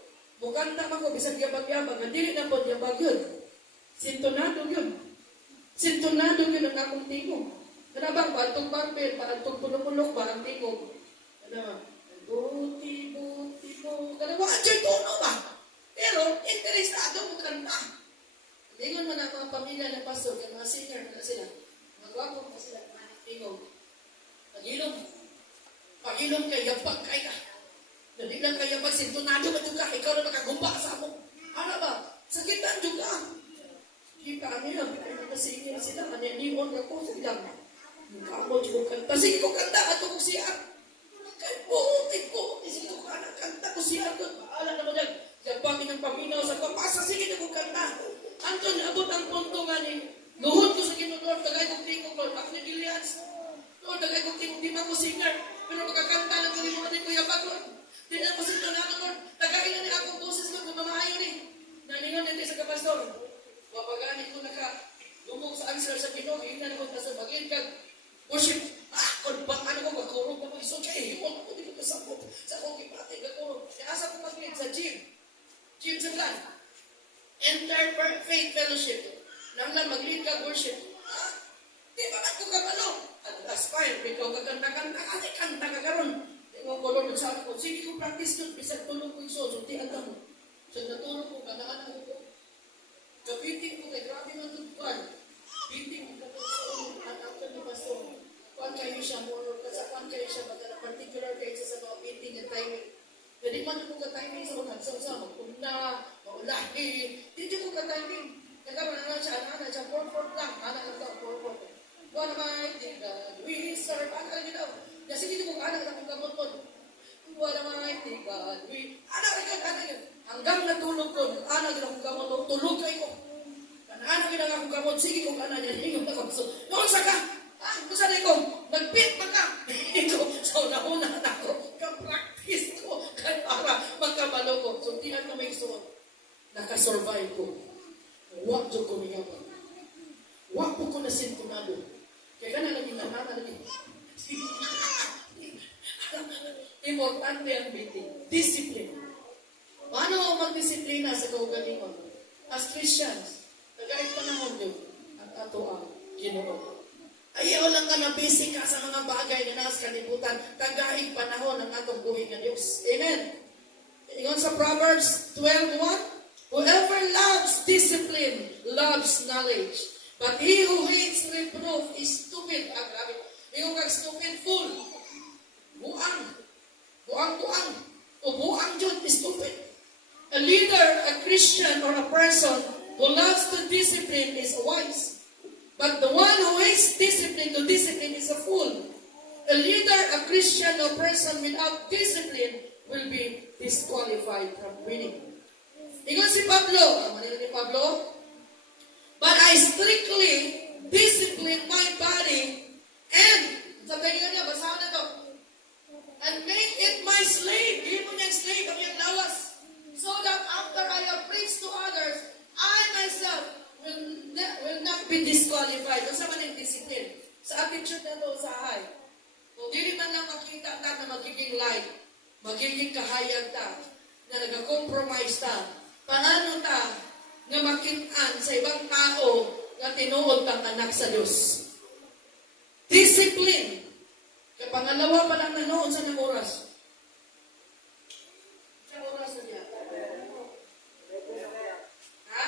Mukanta man ko, bisag yabag-yabag, hindi na po yabag yun. Sintonado yun. Sintonado yun ang akong tingog. Kanabang, paantong barbel, paantong pulong-pulong, parang tingog. Kanabang, buti-buti mo. Kanabang, andiyan tono ba? Pero, interesado mo kanta. Lingon man ang mga pamilya ng pastor, kaya mga singer na sila. Mga gwapo na sila, tingog. Pag-ilong. Pag-ilong kayo, yabag kayo. Hindi lang kayo magsintonado ba juga, ikaw na makagumba sa mo. Ano ba? Sakitan juga. Kita nila, pinagkasingin sila, manianiwan ako sa ilang. Kamu juga kanta. Sige ko kanta, ato ko siya. Kaya buti, sige ko kanta ko siya. Alam naman yan, yabagin ang paminaw sa kapasa, sige na ko kanta. Anton, abot ang punto nga ni, luhod ko sa kinunod, tagay kong tingog, Lord, ako ni Gillians. Lord, tagay kong tingog, di man ko singer. Pero magkakanta lang ko rin mo natin ko yabag, Lord. Di na ko sintonado, Lord. Tagay na ni akong boses, Lord, mamamayo ni. Naningon natin sa kapastor. Wapaganit ko lumog sa answer sa Ginoo, yun na ko sa bagay kag worship. Kung ba ano ko magkurog na mag-isog siya, hiwag ako dito kasabot sa akong kipati, magkurog. Asa ko mag-lead sa gym. Gym sa plan. Entire faith fellowship. Nang mag-lead ka worship. Di ba ako kabalo? Aspire, ikaw kaganda-kanta, kanta ka karon. Di mo ko Lord, sabi ko, sige ko practice doon, bisag tulog ko iso, sunti ang mo. So natulog ko, kanaan ko. Kapiting ko kay grabe man tutuan. Piting ko sa anak ko ni Pastor. Kuan kayo siya more, kasakuan kayo siya, baga particular kayo sa mga piting and timing. Pwede man ko ka-timing sa mga sa magpuna, maulahi. Dito ko ka-timing. Nagkaroon na siya, anak siya, 4-4 lang. Anak lang ito, 4-4. Kuan naman, we serve, anak lang ito. Kasi dito ko anak lang kong gamot. Kuan naman, anak yun. Hanggang natulog ko, anak lang akong gamot, tulog kayo ko. Anak lang akong gamot, sige kong anak niya, hingon na ko. Noon sa ka, kusa na ko, nag-pit pa ka. So, nauna na ako, ka-practice ko, kaya para magkabalo ko. So, tinan ko may suot. Nakasurvive Wa jud ko niya ba? Wa po ko na sintunado. Kaya ka na lagi nanana lagi. Importante ang meeting. Discipline. Paano magdisiplina sa kaugalingon? As Christians, nagait panahon yun ang ato ang Ginoo. Ayaw lang ka na busy ka sa mga bagay na nasa kalibutan. Tagaig panahon ang atong buhay ng Diyos. Amen. Ingon sa Proverbs 12:1, whoever loves discipline loves knowledge. But he who hates reproof is stupid. Grabe. Ingon kag stupid, fool. Buang. Buang. O buang yun, stupid. A leader, a Christian, or a person who loves to discipline is wise. But the one who hates discipline to discipline is a fool. A leader, a Christian, or person without discipline will be disqualified from winning. Ingon si Pablo, manila ni Pablo, but I strictly discipline my body and, sabihin nga niya, basahan na to, and make it my slave. Hindi mo niyang slave, ang iyang lawas. So that after I have preached to others, I myself will not be disqualified. Kung sa maning discipline, sa attitude na ito sa ahay, kung hindi man lang makita ta na magiging light, magiging kahayag ta, na nag-compromise ta, paano ta na makitaan sa ibang tao na tinuod kang anak sa Diyos? Discipline. Kaya pangalawa pa lang na noon sa nang oras. Sa oras na diya. Ha?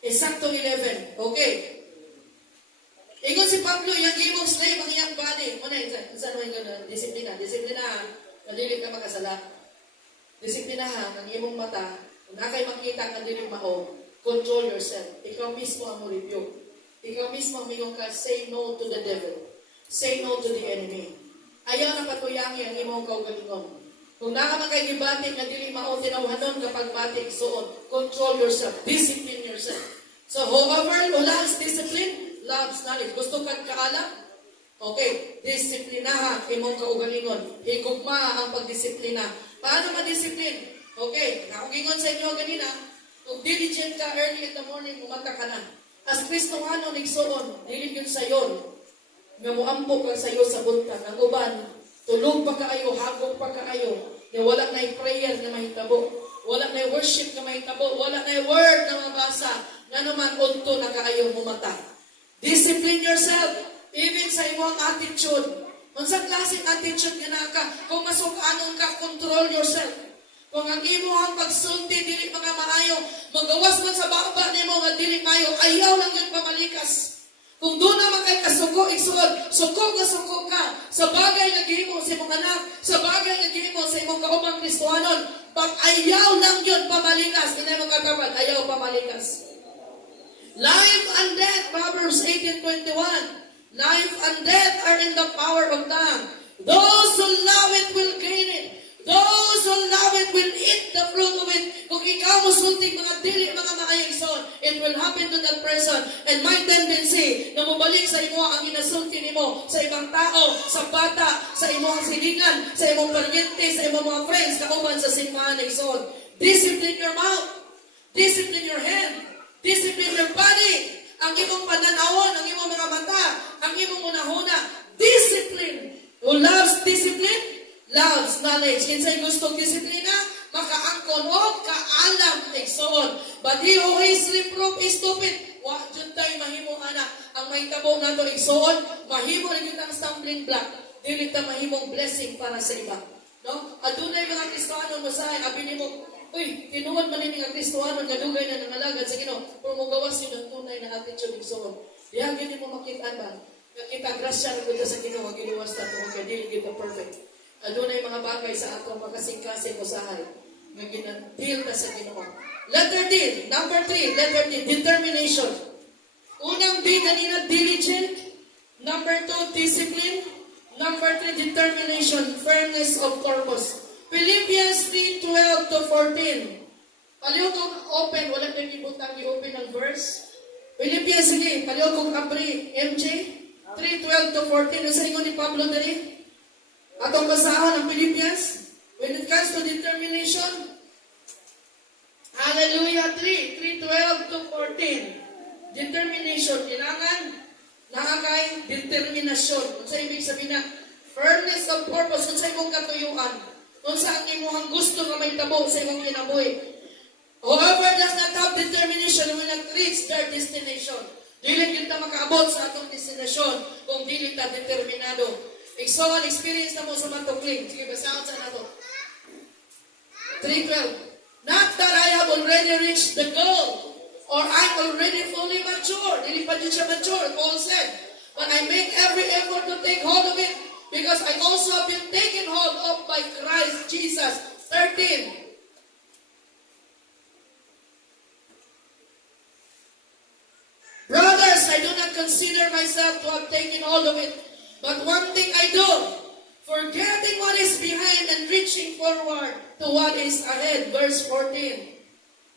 Eksakto 11. Okay. Ingon si Pablo, yung imong slave, ang iyang body. Muna, saan mo yung gano'n? Disiplina. Disiplinahan. Kadilit ka makasala. Disiplinahan ang imong mata. Kung nakay makita ang kadilit mao, control yourself. Ikaw mismo ang review. Ikaw mismo ang mingong ka, say no to the devil. Say no to the enemy. Ayaw na patuyangi ang imong kaugalingon. Kung nakamakay gibatik na dili mao tinawhanon kapag batik suot, control yourself. Discipline yourself. So whoever who loves discipline, loves knowledge. Gusto kang kaalam? Okay, disiplinahan imong kaugalingon. Higugma ang pagdisiplina. Paano ma-discipline? Okay, nakagingon sa inyo ganina, kung diligent ka early in the morning, umata ka na. As Kristohano nigsuon, dili yun sayon, nga muampo ka sayo sa buntag. Ang uban, tulog pa kaayo, hagok pa kaayo, na wala na prayer na mahitabo, wala na worship na mahitabo, wala na word na mabasa, nga naman unto na kaayo mumata. Discipline yourself, even sa imong attitude. Kung sa klaseng attitude nga naka, kung masukanon ka, control yourself. Kung ang imo ang pagsulti, dili mga maayo, magawas man sa baba nimo nga dili maayo, ayaw lang yung pamalikas. Kung doon naman kay kasuko, igsuod, suko ka, sa bagay nga gihimo sa imong anak, sa bagay nga gihimo sa imong kaubang Kristohanon, pag ayaw lang yun pamalikas, hindi mo kakapal, ayaw pamalikas. Life and death, Proverbs 18:21. Life and death are in the power of tongue. Those who love it will gain it. Those who love it will eat the fruit of it. Kung ikaw musulting mga dili, mga maayang son, it will happen to that person. And my tendency na mabalik sa imo ang inasulti nimo sa ibang tao, sa bata, sa imo ang silingan, sa imong pariente, sa imong mga friends, kauban sa simbahan ng son. Discipline your mouth. Discipline your hand. Discipline your body. Ang imong pananawon, ang imong mga mata, ang imong unahuna. Discipline. Who loves discipline, loves knowledge. Kinsay gustong disiplina, makaangkon o kaalam igsoon. But he who is reproof is stupid. Wa jud tay mahimo ana ang mahitabo nato igsoon, mahimo rin ang stumbling block. Dili ta mahimong blessing para sa iba. No? Adunay mga Kristohano masahay abi nimo, uy, tinuod man ni nga Kristohano nga dugay na nangalagad sa Ginoo, pero mogawas yun ang tunay na attitude igsoon. Diha gyud mo makita ba? Nakita grasya ra sa Ginoo giluwas ta tuod kay dili gyud perfect. Adunay mga bagay sa atong makasing-kasing usahay nga ginadil ta sa Ginoo. Letter D, number 3, letter D, determination. Unang D kanina, diligent. Number 2, discipline. Number 3, determination, firmness of purpose. Philippians 3:12 to 14. Paliw kong open, wala nang ibutang i-open ang verse. Philippians, sige, paliw kong abri, MJ, 3:12 to 14. Ang saringon ni Pablo dali. Atong basahan ang Philippians. When it comes to determination, hallelujah, 3 3:12 to 14. Determination. Kailangan nakakay determinasyon. Kung sa ibig sabihin na, firmness of purpose. Kung sa imong katuyuan. Kung sa ang imuhang gusto na may tabo sa imong kinabuhi. Whoever does not have determination will not reach their destination. Dili kita makaabot sa atong destinasyon kung dili ta determinado. Exoal experience na mo sa matukling. Sige, basahan sa nato. 3:12. Not that I have already reached the goal, or I'm already fully mature. Dili pa din siya mature, Paul said. But I make every effort to take hold of it, because I also have been taken hold of by Christ Jesus. 13. Brothers, I do not consider myself to have taken hold of it, but one thing I do, forgetting what is behind and reaching forward to what is ahead. Verse 14.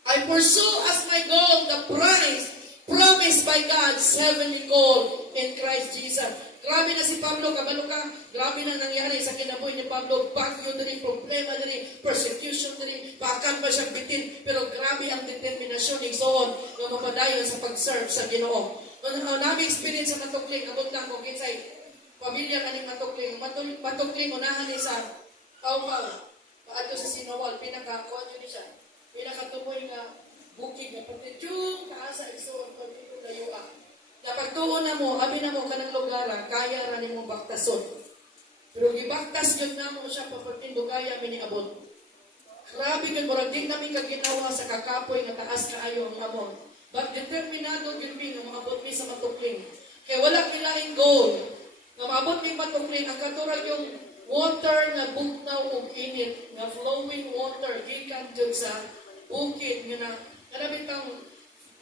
I pursue as my goal the prize promised by God's heavenly call in Christ Jesus. Grabe na si Pablo, kabalo ka, grabe na nangyari sa kinabuhi ni Pablo, bagyo din, problema din, persecution din, pakan pa siyang bitin, pero grabe ang determinasyon ni Zoon na mapadayon sa pag-serve sa Ginoo. Nami experience sa matukling, abot lang ko, kinsay, pamilya kaning matukling, matukling, unahan ni sa Kaukaw, paadyo sa Sinawal, pinaka-kuhan yun siya, pinaka-tumoy na bukid na pati yung kaasa Zoon, pati yung layuan. Napagtuon na mo, abi na mo kanang lugar, kaya ra nimo baktason. Pero gibaktas gyud namo siya papatindo kaya miniabot. Grabe gyud murag di namin kaginawa sa kakapoy nga taas kaayo ang amon. But determinado gyud mi nga maabot mi sa matukling. Kay wala kilaing goal. Nga maabot mi matukling ang katurag yung water nga bugnaw og init, nga flowing water gikan jud sa bukid nga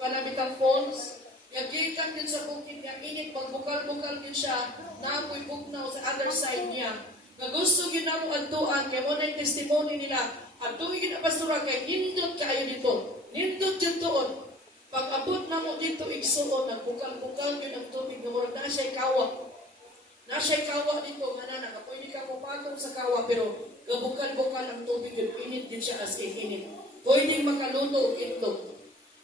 kanabitang falls. Yagikan din sa bukid niya, init, pagbukal-bukal din siya, naapoy bugnaw sa other side niya. Nga gusto yun na mo antuan, kaya mo na yung testimony nila, antuin yun na pastora, kaya nindot kayo dito. Nindot yun doon. Pag abot na mo dito, igsuon, nagbukal-bukal yun ang tubig, na murag na siya'y kawa. Na siya'y kawa dito, manana, pwede ka mo patong sa kawa, pero gabukal-bukal ang tubig yun, init din siya as in init. Pwede makaluto, itlog.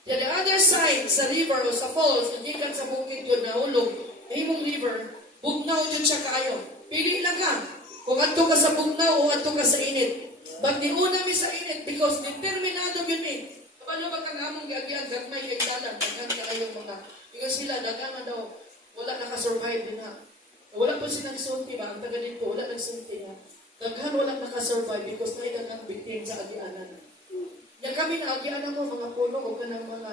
The other side, sa river o sa falls, nagikan sa bukid yun, nahulog, himong river, bugnaw yun siya kaayo. Pili lang ka, kung ato ka sa bugnaw o ato ka sa init. But di una mi sa init, because determinado yun eh. Paano ba kang among gagyan, gagmay kay dalan, daghan kaayong mga, because sila, daghan na daw, wala nakasurvive din ha. Wala pa silang sulti ba, ang taga dito, wala nagsulti ha. Daghan wala nakasurvive because may daghang bitin sa agianan. Yan kami na agianan mo, mga puno o ka ng mga,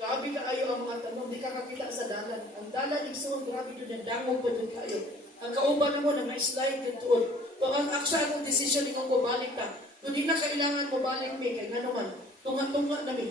grabe ka ayo ang mga tanong, di ka kakita sa dalan. Ang dalan, igsoon, grabe doon yan, dangog pa doon kayo. Ang kauban mo na may slide din doon. Pag ang aksya akong desisyon, ingon ko balik ta. Kung di na kailangan mo balik mi, kaya nga naman, tunga-tunga na mi.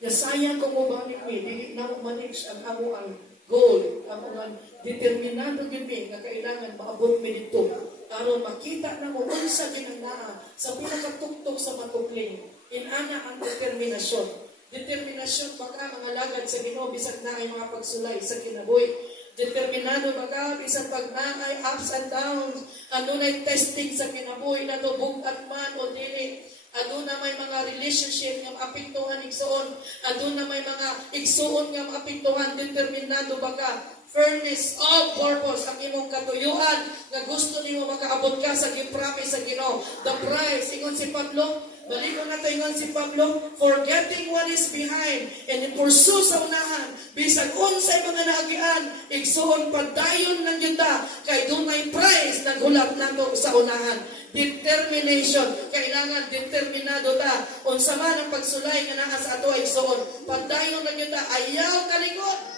Nasayang ko mo balik mi, di na mo manage ang amo ang goal, ang mga determinado yun mi, na kailangan maabot mi dito. Aron makita na mo unsa ginanaa sa pinakatuktok sa matukling. Inana ang determinasyon. Determinasyon baka mga lagad sa Ginoo bisag na ay mga pagsulay sa kinabuhi. Determinado baka bisag pag naay ups and downs, adunay testing sa kinabuhi nato bugat man o dili. Aduna may mga relationship nga maapektuhan igsoon. Aduna may mga igsoon nga maapektuhan. Determinado baka fairness of purpose ang imong katuyuan nga gusto nimo makaabot ka sa gipromise sa Ginoo. The prize, ingon si Pablo, baligon na tayo ingon si Pablo, forgetting what is behind and in pursue sa unahan, bisag unsay mga naagian, igsuon pagdayon ng yuta, kay dunay prize naghulap nato sa unahan. Determination, kailangan determinado ta. Unsa man ang pagsulay nga naa sa ato ay igsuon, pagdayon ng yuta, ayaw kalikot.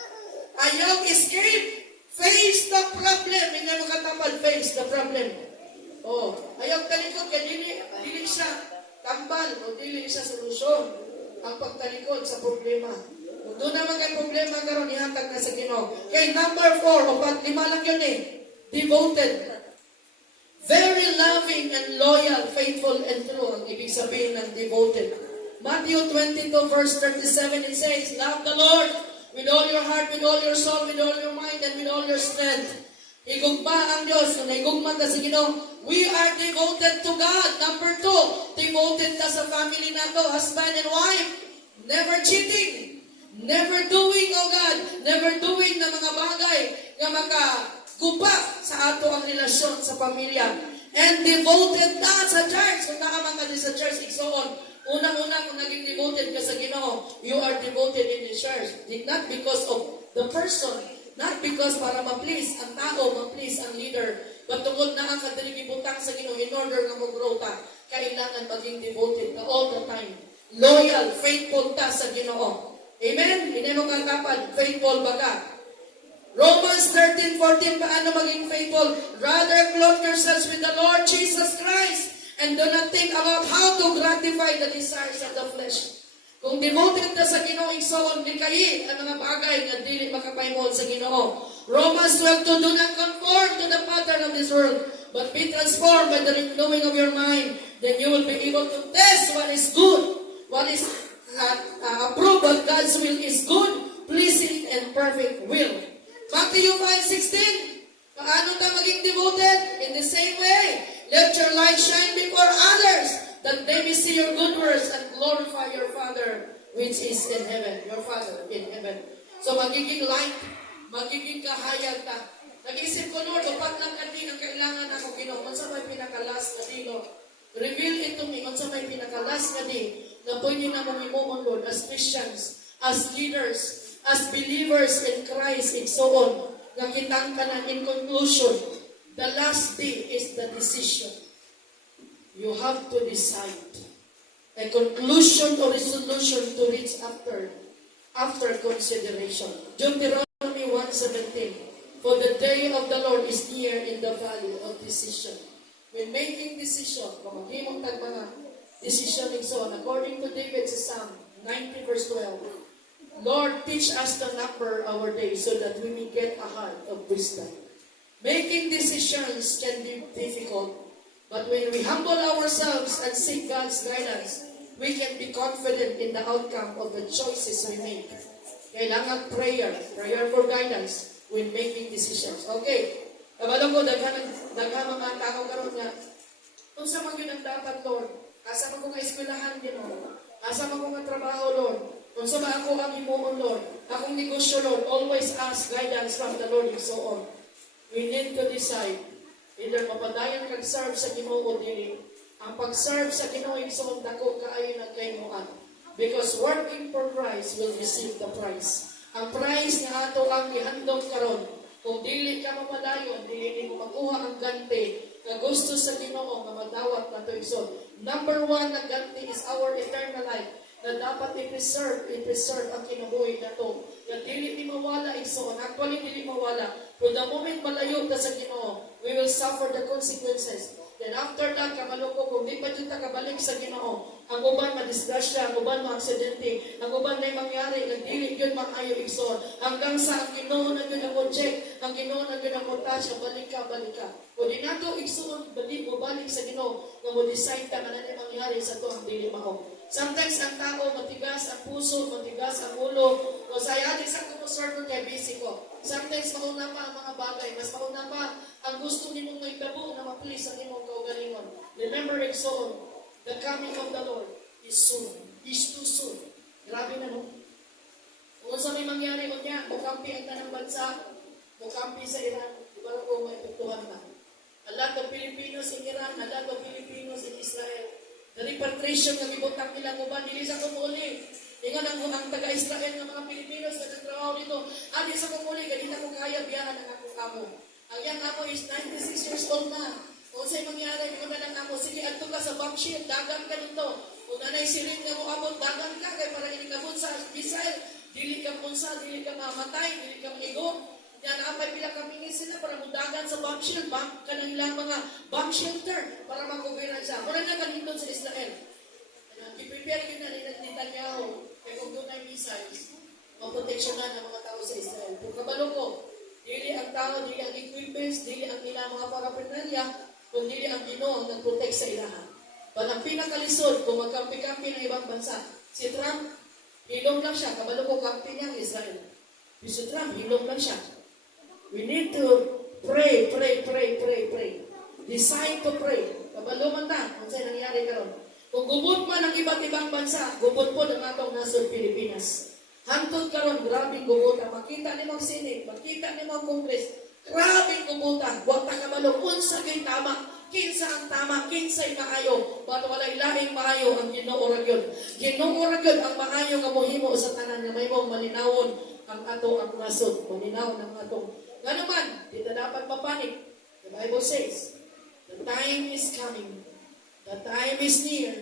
Ayaw escape. Face the problem. Hindi mo katapad, face the problem. Ayaw talikod, kaya dili siya tambal o dili siya solusyon. Ang pagtalikod sa problema. Kung doon naman kay problema karon ihatag na sa Ginoo. Okay, number 4, o 5 lang yun eh. Devoted. Very loving and loyal, faithful and true. Ang ibig sabihin ng devoted. Matthew 22 verse 37, it says, love the Lord with all your heart, with all your soul, with all your mind, and with all your strength. Igugma ang Diyos. Kung naigugma ka sa Ginoo, we are devoted to God. Number 2, devoted ka sa family nato, husband and wife. never cheating, never doing, oh God, never doing na mga bagay nga makaguba sa ato ang relasyon sa pamilya. And devoted na sa church. Kung nakaman ka din sa church, igsoon, unang-una kung naging devoted ka sa Ginoo, you are devoted in the church. Not because of the person, not because para ma-please ang tao, ma-please ang leader, but tungkol na ang kadalibutang sa Ginoo in order na mag-grow ta, kailangan maging devoted ka all the time. Loyal, faithful ta sa Ginoo. Amen? Inano ka dapat, faithful ba ka? Romans 13:14, paano maging faithful? Rather, clothe yourselves with the Lord Jesus Christ and do not think about how to gratify the desires of the flesh. Kung devoted na sa Ginoo, igsoon, di kayi ang mga bagay na dili makapahimod sa Ginoo. Romans 12:2, do not conform to the pattern of this world, but be transformed by the renewing of your mind. Then you will be able to test what is good, what is approved of God's will is good, pleasing, and perfect will. Matthew 5:16, paano tayo maging devoted? In the same way, let your light shine before others, that they may see your good works and glorify your Father which is in heaven. Your Father in heaven. So magiging light, magiging kahayag ta. Nag-isip ko, Lord, upat lang kadi ang kailangan ako, Ginoo. Kung sa may pinakalas na dino, reveal it to me. Kung sa may pinakalas na di, na pwede na mong imumon, Lord, as Christians, as leaders, as believers in Christ, and so on, nga kitang tanan in conclusion, the last day is the decision. You have to decide. A conclusion or resolution to reach after consideration. Deuteronomy 1:17, for the day of the Lord is near in the valley of decision. When making decision, kung maghimong tag mga decision and so on, according to David sa Psalm 90:12, Lord, teach us to number our days so that we may get a heart of wisdom. Making decisions can be difficult, but when we humble ourselves and seek God's guidance, we can be confident in the outcome of the choices we make. Kailangan prayer for guidance when making decisions. Okay, kabalo ko, daghan mga tao karon nga, kung sa mga ang dapat, Lord, asa mo ko nga eskwelahan, Ginoo, asa mo ko nga trabaho, Lord, kung sa mga ako ang imuon, Lord, akong negosyo, Lord, always ask guidance from the Lord and so on. We need to decide either mapadayon kag-serve sa Ginoo o dili. Ang pag-serve sa Ginoo and so on, dako kaayo ng kaymuan. Because working for Christ will receive the prize. Ang prize nga ato ang ihandom karon. Kung dili ka mapadayon, dili mo makuha ang ganti na gusto sa Ginoo nga madawat na to igsoon. Number 1 na ganti is our eternal life, na dapat i-preserve ang kinabuhi na to. Na dili ni mawala igsoon. Actually, dili mawala. From the moment malayo ka sa Ginoo, we will suffer the consequences. Then after that, kabalo ko, kung di pa dyan kabalik sa Ginoo, ang uban madisgrasya, ang uban ma-aksidente, ang uban na mangyari, nagdili yun maayo igsoon. Hanggang sa ang Ginoo na yun ang check, ang Ginoo na yun ang tasya, balik ka. Kung di na to igsoon, balik sa Ginoo, na mo decide ka na mangyari sa to ang dili mao. Sometimes ang tao, matigas ang puso, matigas ang ulo. O saya, di sa kumusor nun kay busy ko. Sometimes mauna pa ang mga bagay. Mas mauna pa ang gusto ni mong may tabo na ma-please ang imong kaugalingon. Remember, Exxon, the coming of the Lord is soon. Is too soon. Grabe na no? Kung sa may mangyari mo niya, mukampi ang tanang bansa, mukampi sa Iran, para kung may pagtuhan na. A lot of Filipinos in Iran, a lot of Filipinos in Israel. The repatriation ng ibutang nilang uban, hindi sa kumuli. Ingan ang taga-Israel ng mga Pilipinos na nagtrabaho dito. Hindi sa kumuli, ganito kung kaya biyahan ang akong amo. Ang yan amo is 96 years old na. Kung sa'yo mangyari, kung na ng amo, sige, adto ka sa bombshell, dagan ka dito. Kung nanay sirin nga mo abot, dagan ka, kaya para hindi ka sa Israel, dili ka punsa, dili ka mamatay, dili ka maigo. Yan, apay pila kami sila para mudagan sa bomb shield, kanang ilang mga bomb shelter para makubiran siya. Muna na kanindon sa Israel. I-prepare yun na ni Netanyahu kaya kung doon ay missiles, maproteksyonan ng mga tao sa Israel. Kung kabalo ko, dili ang tao, dili ang equipments, dili ang ilang mga paraphernalia, kung dili ang Ginoo ang nag-protect sa ilahan. But ang pinakalisod, kung magkampi-kampi ng ibang bansa, si Trump, hilong lang siya. Kabalo ko, kampi niya ang Israel. Si Trump, hilong lang siya. We need to pray. Decide to pray. Kabalo man ta, kung sa'yo nangyari karon. Kung gubot man ang iba't ibang bansa, gubot po ng atong nasod Pilipinas. Hantod karon grabing gubuta. Makita ni mong Senate, makita ni mong Congress, grabing gubuta. Huwag ta kabalo, unsa kay tama, kinsa ang tama, kinsa'y maayo. Ba't walay laing maayo ang Ginoo ra gyud. Ginoo ra gyud ang maayo nga mohimo sa tanan nga may mong malinawon ang ato ang nasod, malinawon ang atong. Nga naman, di ta dapat mapanik. The Bible says, the time is coming. The time is near.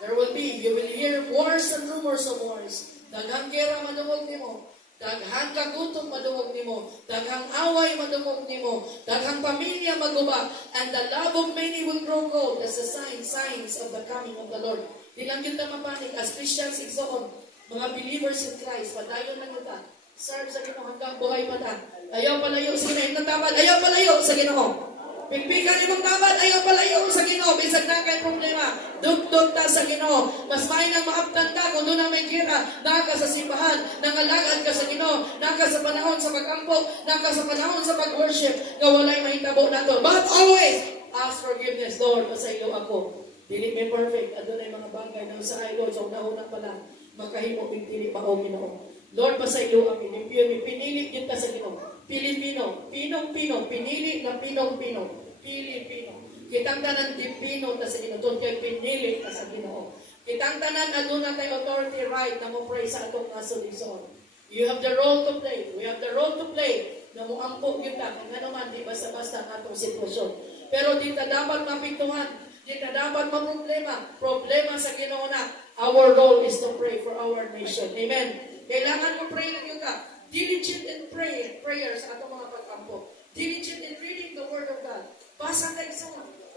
There will be, you will hear wars and rumors of wars. Daghang gera madungog nimo. Daghang kagutom madungog nimo. Daghang away madungog nimo. Daghang pamilya maguba. And the love of many will grow cold as a signs of the coming of the Lord. Di lang kita mapanik as Christians igsoon. Mga believers in Christ. Padayon lang kita. Serve sa Ginoo hanggang buhay pa ta. Ayaw palayo sa Ginoo. Nagtabad. Ayaw palayo sa Ginoo. Pigpigan imong tabad, ayaw palayo sa Ginoo, bisag na kay problema. Dugtog ta sa Ginoo. Mas mainang maabtan ka kung doon na may gira, naka sa simbahan, nangalagad ka sa Ginoo, naka sa panahon sa pag-ampok, naka sa panahon sa pag-worship, nga walay mahitabo nato. But always, ask forgiveness, Lord, pasaylo ako. Dili may perfect, adun ay mga bagay na sa ay Lord, so una pa lang, makahimo pigtili pa o Ginoo. Lord, pasaylo ang pinili kita sa Ginoo. Pilipino, pinong-pino, pinili na pinong-pino. Pilipino. Kitang tanan di pino ta sa Ginoo, kay pinili ta sa Ginoo. Kitang tanan aduna tay authority right na mo pray sa atong nasod. You have the role to play. We have the role to play na mo ampo kita kung ano man di basta-basta ang atong sitwasyon. Pero di ta dapat mapintuhan, di ta dapat maproblema. Problema sa Ginoo na. Our role is to pray for our nation. Amen. Kailangan mo pray lang yung ka. Diligent in prayer sa atong mga pag-ampo. Diligent in reading the Word of God. Basa ka isa.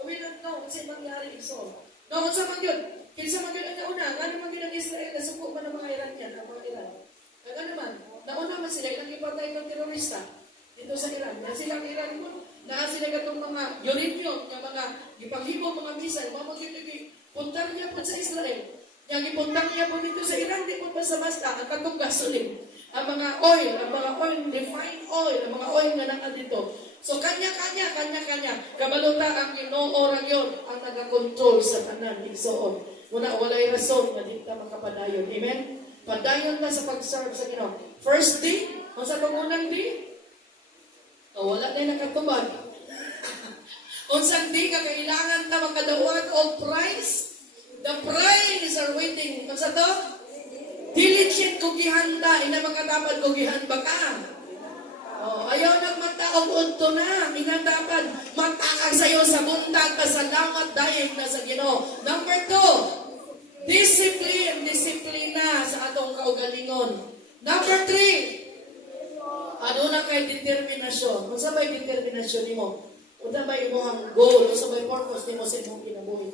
We don't know kung saan mangyari iso. No, sa man yun. Kinsa man yun ang nauna. Nga naman yun ang Israel na suko man ang mga Iranian, ang mga Iran. Nga naman, nauna man sila ilang ipatay ng terorista dito sa Iran. Na silang Iran mo, na sila katong mga uranium, nga mga ipanghimo mga misal, mga puntar niya po sa Israel. Yang ipuntar niya po dito sa Iran, di po basta-basta, ang katong gasoline. Ang mga oil, refined oil, ang mga oil na naka dito. So, kanya-kanya. Kabaluta ang Ginoo ra yun ang taga-control sa tanan igsoon. Walay rason na di ta makapadayon. Amen? Padayon na sa pag-serve sa Ginoo. First day, kung sa tungunang day, wala na nakatubad. Unsang day ka kailangan ta makadawat og prize. The prize are waiting. Kung sa to, diligent kung gihanda, ina makatapad kung gihanda ka. Ayaw nagmataog unto na. Inatapan, matakag sa'yo sa buntag, pasalamat dahil na sa Ginoo. Number 2, disiplina sa atong kaugalingon. Number 3, ano na kay determinasyon. Kung sabay determinasyon nimo, kung sabay imong goal, kung sabay purpose nimo sa imong kinabuhi.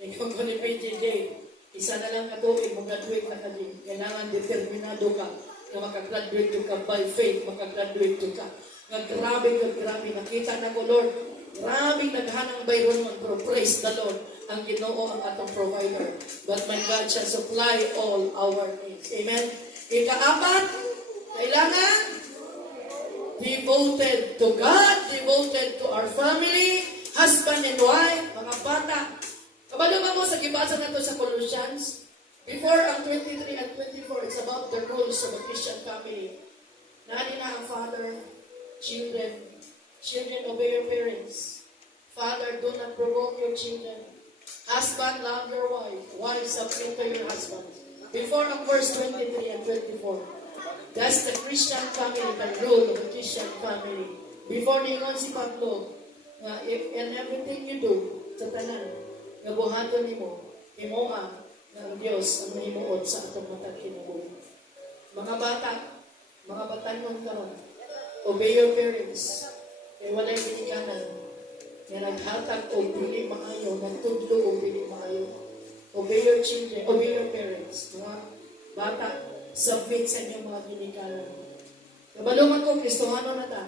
Ikaw ko ni PJJ, isa na lang katuig, mag-graduate na ka din. Kailangan determinado ka na makagraduate ka by faith, makagraduate ka. Grabe, nakita na ko, Lord. Grabe naghanang bayron man, pero praise the Lord. Ang Ginoo ang atong provider. But my God shall supply all our needs. Amen? Ika-apat, kailangan devoted to God, devoted to our family, husband and wife, mga bata. Kabalo mo sa gibasa na to sa Colossians. Before ang 23 and 24, it's about the rules of a Christian family. Nani na ang father, children obey your parents. Father, do not provoke your children. Husband, love your wife. Wife, submit to your husband. Before ang verse 23 and 24, that's the Christian family, the rule of a Christian family. Before ningon si Pablo, in everything you do, sa tanan, nabuhaton nimo, imoa, na ang Diyos ang mahimuod sa atong matag kinabuhi. Mga batanon karon, obey your parents. Kaya walay binikanan, nga naghatag o pili maayo, nagtudlo o pili maayo. Obey your children, obey your parents. Mga bata, submit sa inyong mga binikanan. Kabaluman ko, Kristohano na ta.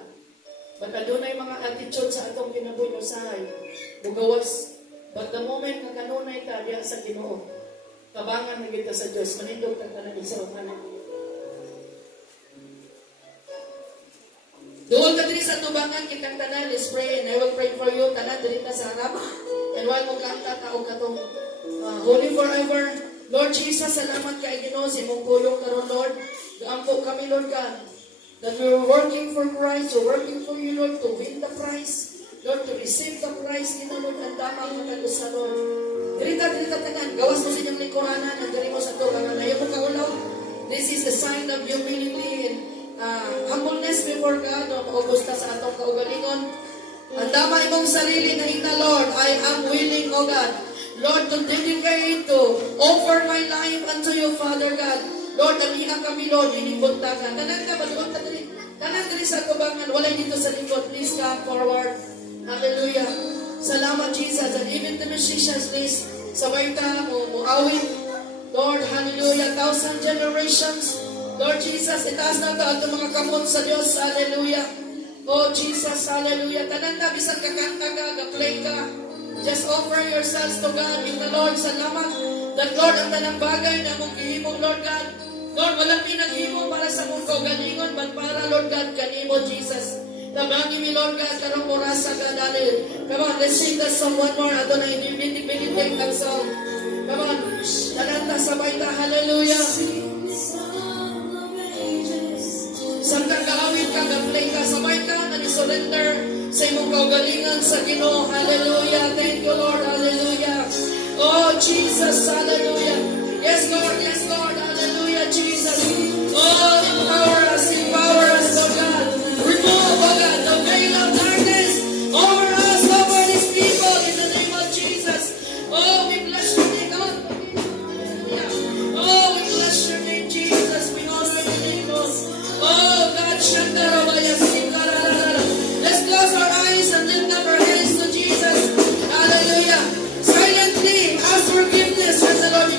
Baka doon ay mga attitude sa atong kinabuhi usahay. Bugawas. But the moment na kanunay ta diya sa Ginoo, tabangan na kita sa Diyos, manindog ka na isa o kanan. Doon ka diri sa tubangan kitang tanan, let's pray, and I will pray for you, tanan diri na sa harap. And while mo kanta, tao katong holy forever. Lord Jesus, salamat kay Ginoo sa imong pulong karon, Lord. Gaampo kami, Lord God, that we're working for Christ, we're working for you, Lord, to win the prize, Lord, to receive the prize, Ginoo, Lord, ang damang magalusa, Lord. Dirita tanan, gawas mo sa inyong lingkuranan, ang dali mo sa to, ang ayaw mo kaulaw. This is the sign of humility and humbleness before God, no, maugusta sa atong kaugalingon. Ang dama imong sarili na ina, Lord, I am willing, O God, Lord, to dedicate, to offer my life unto you, Father God. Lord, aniha kami, Lord, inibuntagan. Tanan ka, maluot na dali. Tanan dali sa tubangan, walay dito sa likod. Please come forward. Hallelujah. Salamat, Jesus. And even the musicians, please, sabay ta, muawit. Lord, hallelujah. 1,000 generations. Lord Jesus, itaas na ito at mga kamot sa Diyos. Hallelujah. Oh, Jesus, hallelujah. Tanan ka, bisan kakanta ka, ga-play ka. Just offer yourselves to God in the Lord. Salamat. That Lord, ang tanang bagay na mong gihimong, Lord God. Lord, walang pinaghimo para sa mong kaugalingon, but para, Lord God, kanimo, Jesus. Tabangi mi, Lord God, karong orasa ka, Daniel. Come on, let's sing that song one more. Ato na hindi ang song. Come on. Tananta, sabay ta, hallelujah. Saan ka kaawit ka, ga-play ka, sabay ka, nag-surrender sa imong kaugalingan sa Ginoo. Hallelujah. Thank you, Lord. Hallelujah. Oh, Jesus. Hallelujah. Yes, Lord. Yes, Lord. Hallelujah, Jesus. Oh, empower us, Lord God. Remove, oh God, the veil of darkness over us, over these people, in the name of Jesus. Oh, we bless your name, God. Hallelujah. Oh, we bless your name, Jesus. We honor your name, Lord. Oh, God, Shandarabaya, Sikarara. Let's close our eyes and lift up our hands to Jesus. Hallelujah. Silently ask forgiveness as the Lord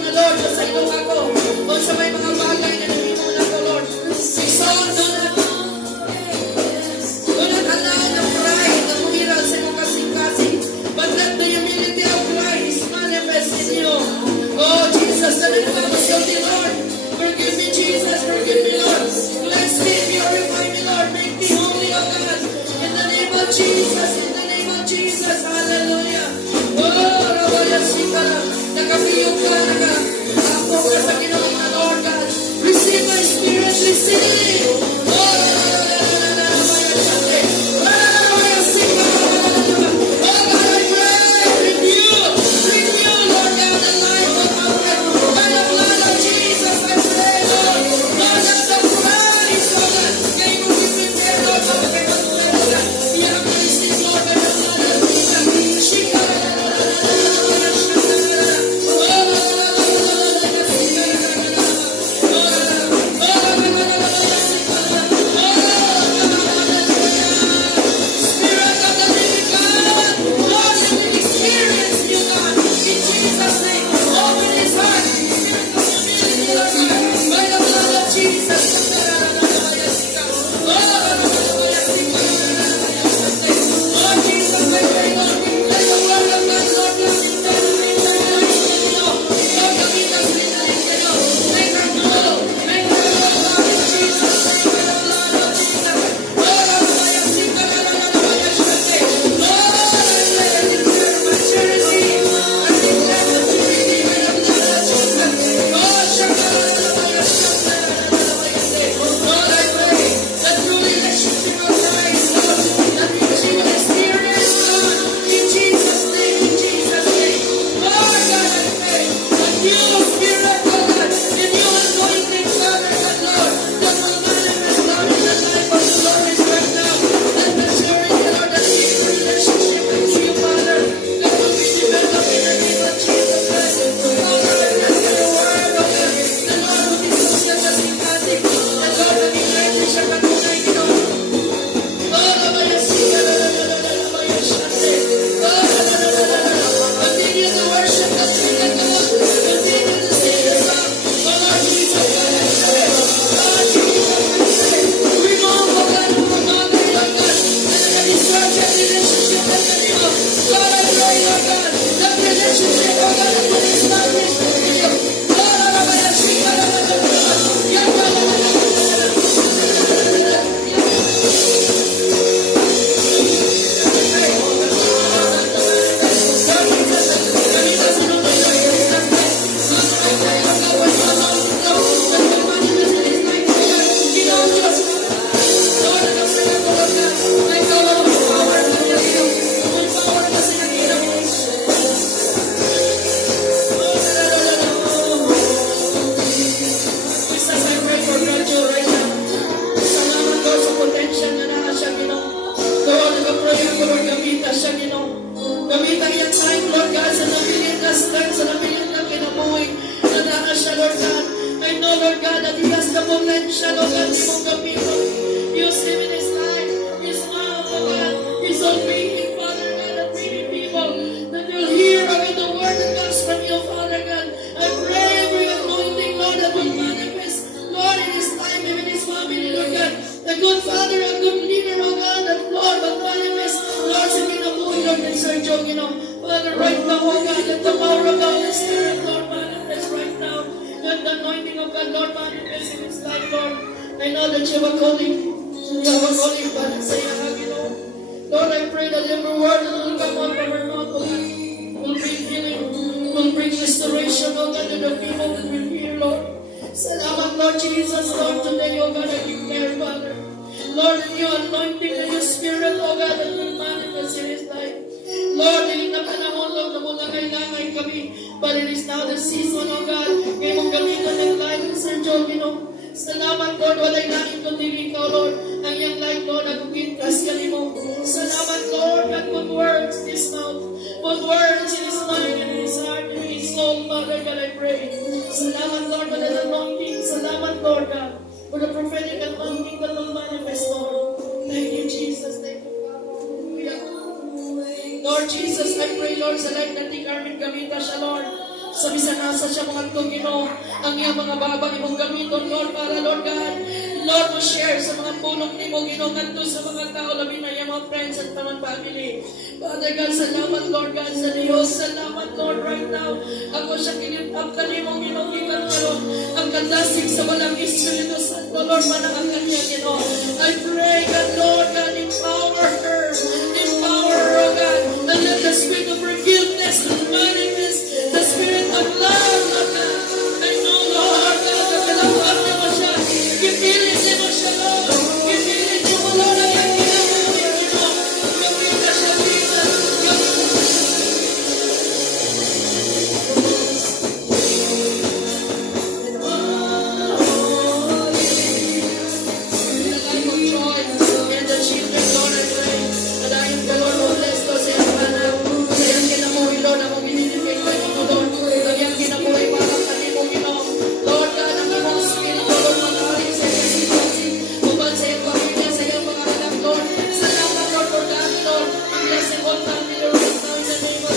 Lord God, that he has the potential, oh God, mong gamiton. Use him in his life, his mouth, oh God, his own being, Father God, that many people that will hear, oh God, the word that comes from you, Father God. I pray for your anointing, Lord, that will manifest, Lord, in his time, even his family, Lord God. A good father, a good leader, oh God, that Lord, will manifest, Lord, sa kinabuhi, Lord, and Sir Joe, Father, right now, oh God, let the power of the Holy Spirit, Lord, manifest right now. Let the anointing of God, Lord, manifest in his life, Lord. I know that you have a calling, Father, say, Lord, I pray that every word that will come out from her mouth, oh God, will bring healing, will bring restoration, oh God, to the people that will hear, Lord. Salamat, Lord Jesus, Lord, today, oh God, I declare, Father, Lord, in your anointing and your spirit, oh God, that will manifest in his life. Lord, hindi na panahon, Lord, na mula kailangan kami, but it is now the season, oh God, ngayon mong gamitan ng life ni Sir Joe, Salamat, Lord, walay langit kundi ikaw, Lord, ang iyang life, Lord, nagugit kasya mo. Salamat, Lord, God, put words in his mouth, put words in his mind and in his heart and in his soul, Father God, I pray. Salamat, Lord, for the anointing. Salamat, Lord God, for the prophetic anointing that will manifest, Lord. Thank you, Jesus. Thank you, God. Hallelujah. Lord Jesus, I pray, Lord, sa life natin, Carmen, gamita siya, Lord. Sa bisan nasa siya mga tugino, ang iyang mga babang imong gamiton, Lord, para, Lord God, Lord, mo share sa mga pulong ni mo, ginungan to sa mga tao, labi na iyang mga friends at mga family. Father God, salamat, Lord God, sa Diyos. Salamat, Lord, right now. Ako siya kinitap ka ni mo, ginugitan ka, Lord. Ang kadasig sa walang Espiritu Santo, Lord, manangan niya, I pray, God, Lord, God, empower her, oh God, and let the spirit of forgiveness manifest, the spirit of love, Lord God. I know, Lord God, na kailangan niyo mo siya, kipilit niyo mo siya, Lord, kipilit niyo mo, Lord, ang iyong kinabuhin niyo, gawin na siya,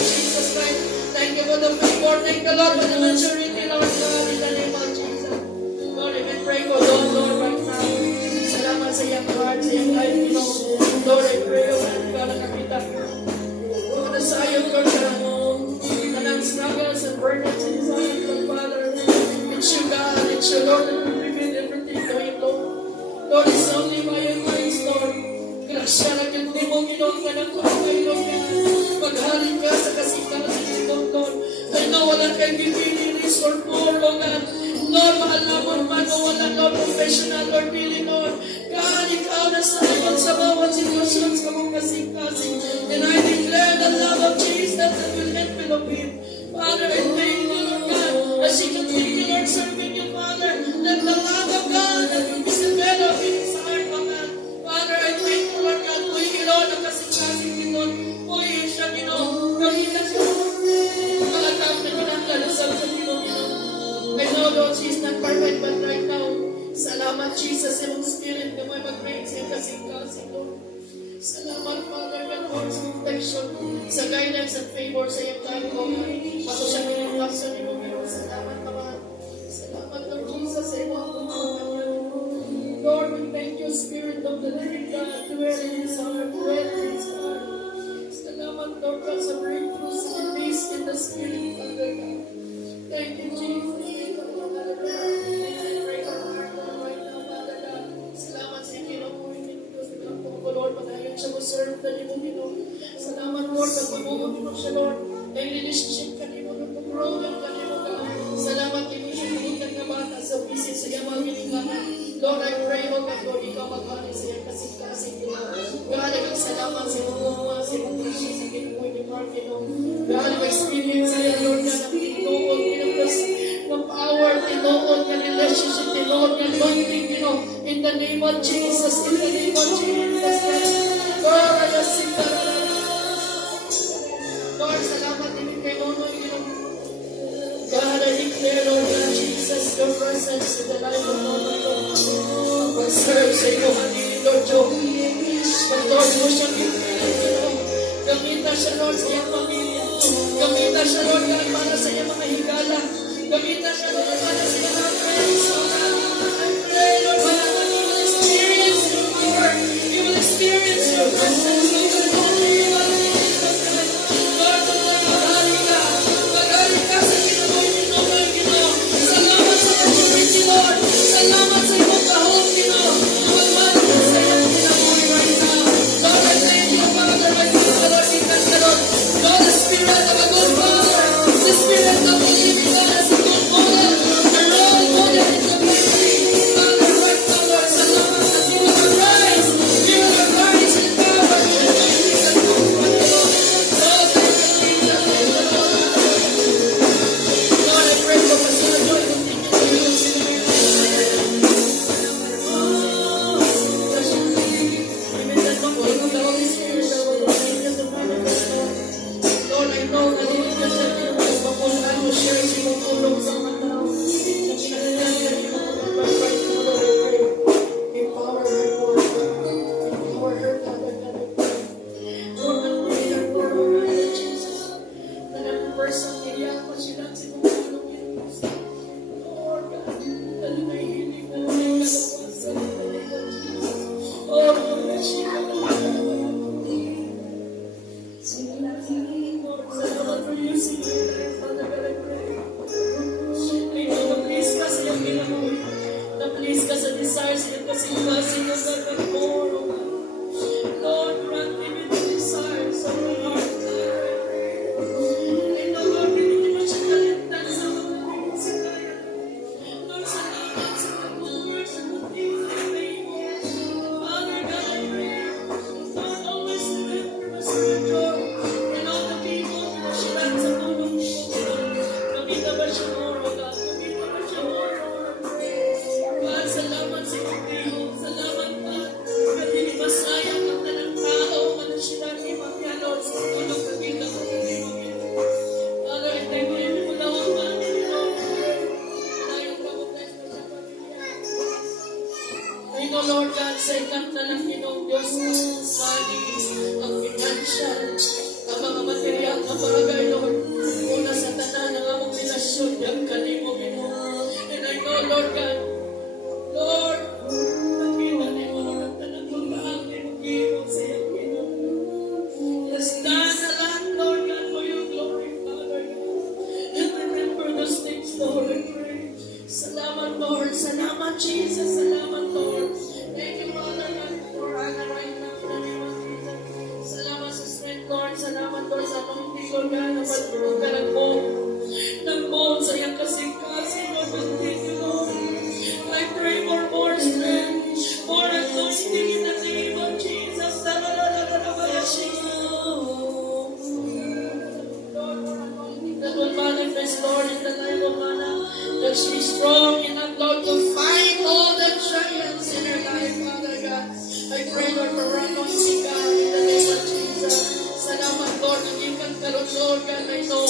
Jesus, thank the Lord for the maturity, Lord God, in the name of Jesus. Lord, I pray for Lord, right now. Salamat sa iyong heart, sa iyong life, Lord, I pray, oh God, nakakita. Lord, nasayang, Lord, na ng struggles and burdens in his life, Lord, Father. It's you, God, it's you, Lord, that will reveal everything to him, Lord. Lord, it's only by your grace, Lord. Grasya na hindi mo ginong ka ng kuhay, Lord, maghalin ka sa kasikasin ni Lord. I know wala kang gipinilis or poor, Lord God. Lord, mahal na mo man, wala, Lord, professional, Lord, really, Lord. God, ikaw na sa ayon sa bawat sitwasyon sa mong kasing-kasing. And I declare the love of Jesus that will envelop him. Father, I thank you, Lord God, as she continue, Lord, serving you, Father. Let the love of God that will be developed in his heart, Lord God. Father, I thank you, Lord God, tuloy, Lord, ang kasing-kasing ni Lord. Tuloy siya, gawin na siya, I know, Lord, she's not perfect, but right now, salamat, Jesus, sa mong spirit na may mag-bring sa kasing-kasing, Lord. Salamat, Father, God, for sa protection, sa guidance and favor sa iyong time, Lord. Pato siya minitap sa nimo, Lord. Salamat naman. Salamat, Lord Jesus, sa iyong pagkakas. Lord, we thank you, Spirit of the living God, dwell in his heart, dwell in his heart. Salamat, Lord, God, sa breakthroughs and release in the Spirit, Father God. Thank you, Jesus. Salamat sa kinabuhin nito. Salamat po, Lord, pag-ayon siya mo, serve na nimo, Salamat, Lord, pag-mabuhon nimo siya, Lord. May relationship ka nimo, nag-grow ka nimo, God. Salamat, nimo siya, nagiging na bata sa business, sa iyang mga ginagawa. Lord, I pray, O God, Lord, ikaw mag-aling sa iyang kasing-kasing, God, salamat sa iyong mga, sa iyong presyo, sa kinabuhin ni Martin, God, experience sa iyong, Lord, na tinuod, ng power, tinuod, ng relationship, tinuod, ng anointing, in the name of Jesus, in the name of Jesus, Lord, I just sing that, Lord, salamat din kay Nonoy, God, I declare, Lord, God, Jesus, your presence, presence in the life of Lord, Lord. Pag-serve sa iyo, Hanili, Lord, Joe. Pag-Lord mo siya, gamita siya, Lord, sa iyong pamilya. Gamita siya, Lord, God, para sa iyong mga higala. Gamita siya, Lord, para sa iyong mga friends. So, God, I pray, Lord, that you will experience your power. You will experience your presence. You will only you will Lord, maghari ka. Maghari ka sa ginawa nyo, Lord, Ginoo. Salamat sa pag-ibig, Lord. Salamat sa iyong kahon, Ginoo. Magmanifest sa iyong ginawa right now. Lord, I thank you, Father, my God, Lord, because the Lord, Lord, the Spirit of a good Father, the Spirit of a living God, as a good model, a role model in the ministry. Father, right now, Lord, salamat that you will arise. You will arise in power. You will arise in power, Lord. Lord, thank you, Jesus. Thank you, Lord. Lord, I pray for Pastor Joy. Continue to use him. Oh, bless you. Amen. That one of the Holy Spirit that will continue to manifest, Lord. Lord, I know that it is just that you will mapulaan mo share si mong tulong sa mga tao. Na kinakailangan niyo mag-provide mo, Lord, I pray. Empower her, Lord. Empower her, Father, God, I pray. Lord, I pray that for her, Lord Jesus. Na every person, iyak pa sila sa mong tulong yun. Lord, God, dali na hiling, dali na kalapasan, dali na Jesus. Oh, Lord, na siya ka salamat for using your life, Father God, I pray. I know na please ka sa iyong ginawa. Na please ka sa desires sa iyong kasing-kasing na dapat more, oh God. Lord, grant me the desires of my heart, Father, I pray. I know, Lord, hindi mo siya talentan sa mga pagkasikaya. Lord, salamat sa mga good works and good things that you made mo. Father God, I pray. Lord, always remember us in your joy. And all the people na siya sa tulong mo. Kamita ba siya more, O God? Kamita ba siya more, Lord? God, salamat sa iyong Panginoon. Salamat, God. At hindi masayang ang talang tao. Ano siya natin magyanod sa tulong na kita sa Panginoon. Father, I thank you. Hindi mo lang ang Panginoon. Tayong kamutas na sa pamilya. I know, Lord God, sa ikanta ng Pinoong Diyos, money, ang financial, ang mga material na bagay, Lord. Una sa tanan ng among relasyon, yung kanimo, Ginoo. And I know, Lord God, Lord, nakita ni mo ang tanang pagkaangin mo, Ginoo, sa iyong Ginoo. Let's done a lot, Lord God, for your glory, Father God. And remember those things, Lord, I pray. Salamat, Lord. Salamat, Jesus. Salamat, Lord. Thank you, Father God, for Anna right now, in the name of Jesus. Salamat sa strength, Lord. Salamat, Lord, sa atong hindi, Lord God, na matulog ka nag-bone sa iyang kasing-kasing, Lord, continue, Lord. I pray for more strength, more anointing in the name of Jesus. Lord, more anointing that will manifest, Lord, in the life of Anna, that she's strong enough, Lord, to fight all the giants in her life, Father God. I pray, Lord, for her anointing, God, in the name of Jesus. Salamat, Lord, na you can karoon, Lord God, I know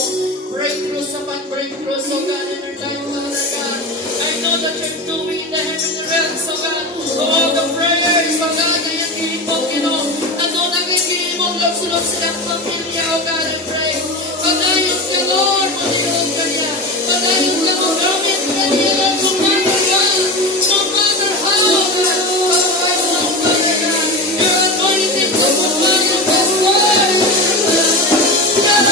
breakthroughs upon breakthroughs, oh God, in her life, Father God. I know that you're doing in the heavenly realms, oh God. All the prayers, oh God, na yung kilipong, ano na yung kilipong, log-sulog silang pamilya, oh God, I pray. Padayon ka, Lord, padayon ka niya. Padayon ka, magamit ka niya, Lord, no matter what, no matter how, God, pagpapay mo, Father God. You're anointed to provide the best word. Shout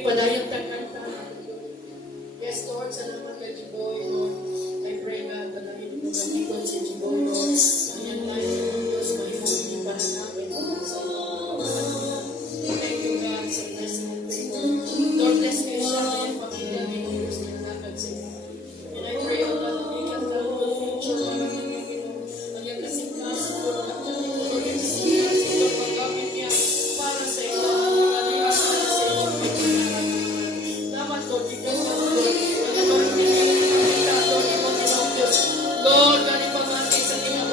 Ipadayon kanta. Yes, Lord, salamat kay Jiboy, Lord. I pray God, padayon mo gamiton si Jiboy, Lord. Ayan tayo, Diyos, mahimong ipanalangin sa iyo. Thank you, God, sa blessing and favor. Lord, bless me siya, kaya pakita ni Diyos na nalakad sa iyo. And I pray, O God, that we can have a future para magiging ang iyong kasingkasan, Lord, at ang iyong Lord, yung kasingkasan, Lord, paggamit niya para sa iyo, para sa iyo, dapat, Lord, bigyan ka, Lord, Lord, ganit pamati sa kanyang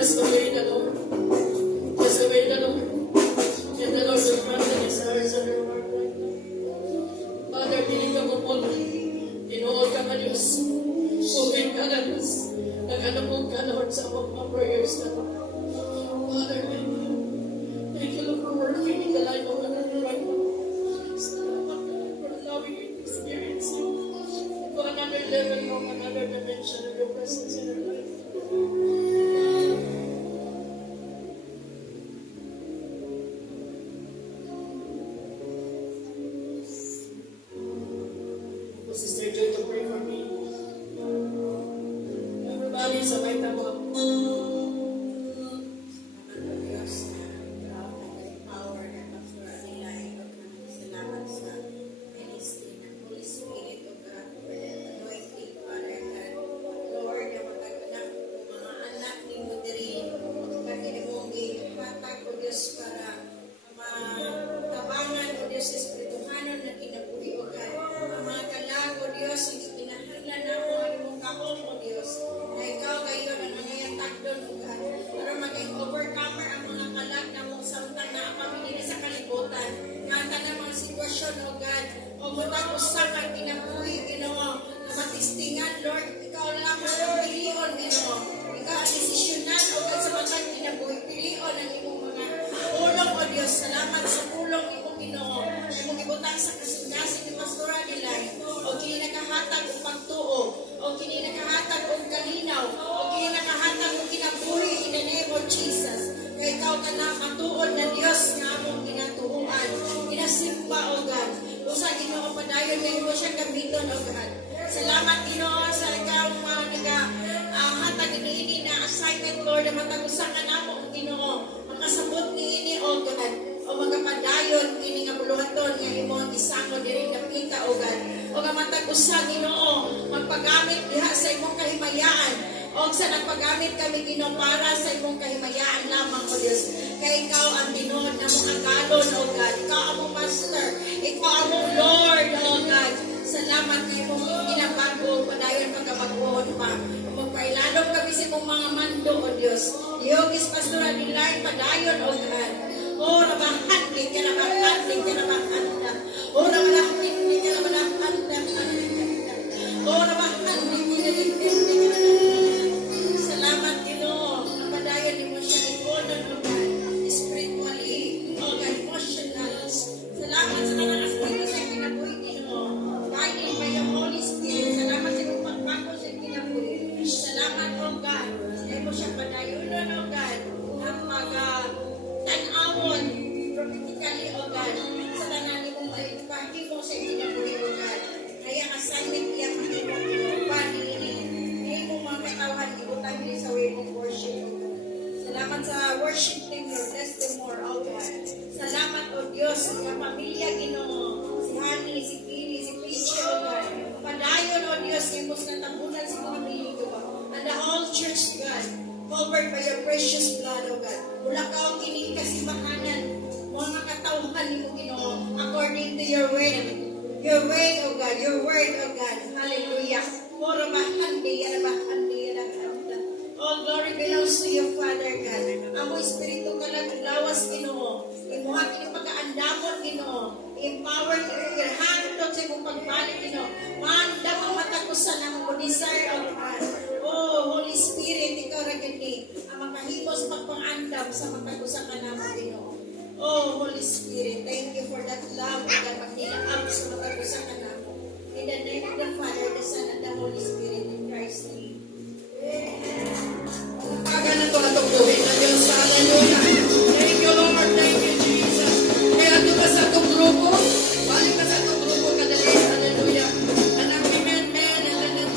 Just obey the Lord. Just obey the Lord. And the Lord will grant the desires of your heart right now. Father, piling ka mo tinuod ka nga Diyos. Uwin ka na Diyos. Naganapog ka Lord sa mga prayers na Lord. Father, thank you. Thank you Lord for working in the life of another right now. Salamat God for allowing me to experience you. To another level of another dimension of your presence in our life. Sister Joy to pray for me. Everybody, sabay tabo. Power na pastor nila ito. Salamat sa ministry ng Holy Spirit of God. Anointing, Father God. Lord, na magkaganak mga anak ni Mudiri. Pagkakita mong ihatag o Diyos para matabangan o Diyos espirituhanon na kinabuhi o God. Ang mga kalag o Diyos, ang kinahanglan na mo ang mong kahong o Diyos. Na ikaw kayo na nangayatag doon o God. Para maging overcomer ang mga kalag na mong samtang na pamilya sa kalibutan. Kata na mga sitwasyon o God. O matapos sa kang kinabuhi, Ginoo. Na matistingan, Lord. Ikaw lamang ang pilion, Ginoo. Ikaw ang desisyonan o God sa mga kinabuhi. Pilion ang imong mga ulong o Diyos. Salamat sa ulong imong Ginoo. Imong ibutang sa kasing-kasing ni Pastora Nilay. O kini nakahatag o pagtuo. O kini nakahatag o kalinaw. O kini nakahatag o kinabuhi in the name of Jesus. Kaya ikaw ka na matuod na Diyos nga among ginatuuan. Ginasimba o God. Usa Ginoo padayon ngayon mo siya gamiton o God. Salamat Ginoo sa ikaw hatag ini na assignment Lord na matagusan ka na mo Ginoo. Makasabot ni ini o God. O magapadayon ini nga buluhaton nga imong isako diri napita o God. O nga matagusan Ginoo magpagamit diha sa imong kahimayaan. O sa nagpagamit kami Ginoo para sa imong kahimayaan lamang o Diyos. Kaya ikaw ang tinuod na mong agalon o God. Ikaw ang mong master. Ikaw ang mong Lord o God. Salamat kayo mong ginabago padayon pagkabagoon pa. Magpailalong kami sa imong mga mando o Diyos. Yogis Pastora Nilay padayon o God. O rabahan din ka rabahan din ka rabahan na. O rabahan din ka rabahan na. O rabahan din ka rabahan na. Salamat Ginoo. Napadayon ni mo siya ikonon o God. Spiritually, o God, emotional. Salamat sa mga aspecto sa kinabuhi Ginoo. Guided by your Holy Spirit. Salamat sa iyong pagpako sa kinabuhi. Salamat o God. Sa mo siya padayonon o God. Ang tanawon prophetically o God. Sa tanan ni mong pahimo sa kinabuhi o God. Kaya assignment niya mahimong inupan ini. Ngayon mo mga katawhan, ibutan niyo sa way mong worship o God. Salamat sa worship team, Lord. Bless them more, O God. Salamat, O Diyos, sa mga pamilya, Ginoo. Si Hani, si Pili, si Piche, O God. Padayon, O Diyos, imos na tabunan sa mga piligo. And the whole church, God, covered by your precious blood, O God. Mula ka o kining kasibahanan, mga katawhan ni mo, Ginoo, according to your will. Your way, O God, your word, O God. Hallelujah. All glory belongs to you, Father God. Amo Espiritu ka lang lawas, Ginoo. Imuha kini pagkaandamon, Ginoo. Empower your hand to sa imong pagbalik, Ginoo. Manda ang matagusan ang mo desire, O God. Oh, Holy Spirit, ikaw ra gani ang makahimos pagpangandam sa matagusan ka namo, Ginoo. Oh, Holy Spirit, thank you for that love that magnilaab sa matagusan ka namo. In the name of the Father, the Son, and the Holy Spirit, in Christ's name. Pagpagan na ito atong buhay na Diyos. Hallelujah. Thank you, Lord. Thank you, Jesus. Kaya ito ba sa itong grupo? Balik ka sa itong grupo kadali. Hallelujah. Anak ni men, and then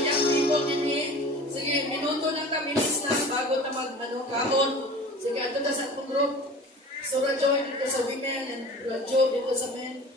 young people in here. Sige, minuto lang kami, minutes lang bago na kahon. Sige, ito na sa itong group. So, Rajo dito sa women and Rajo dito sa men.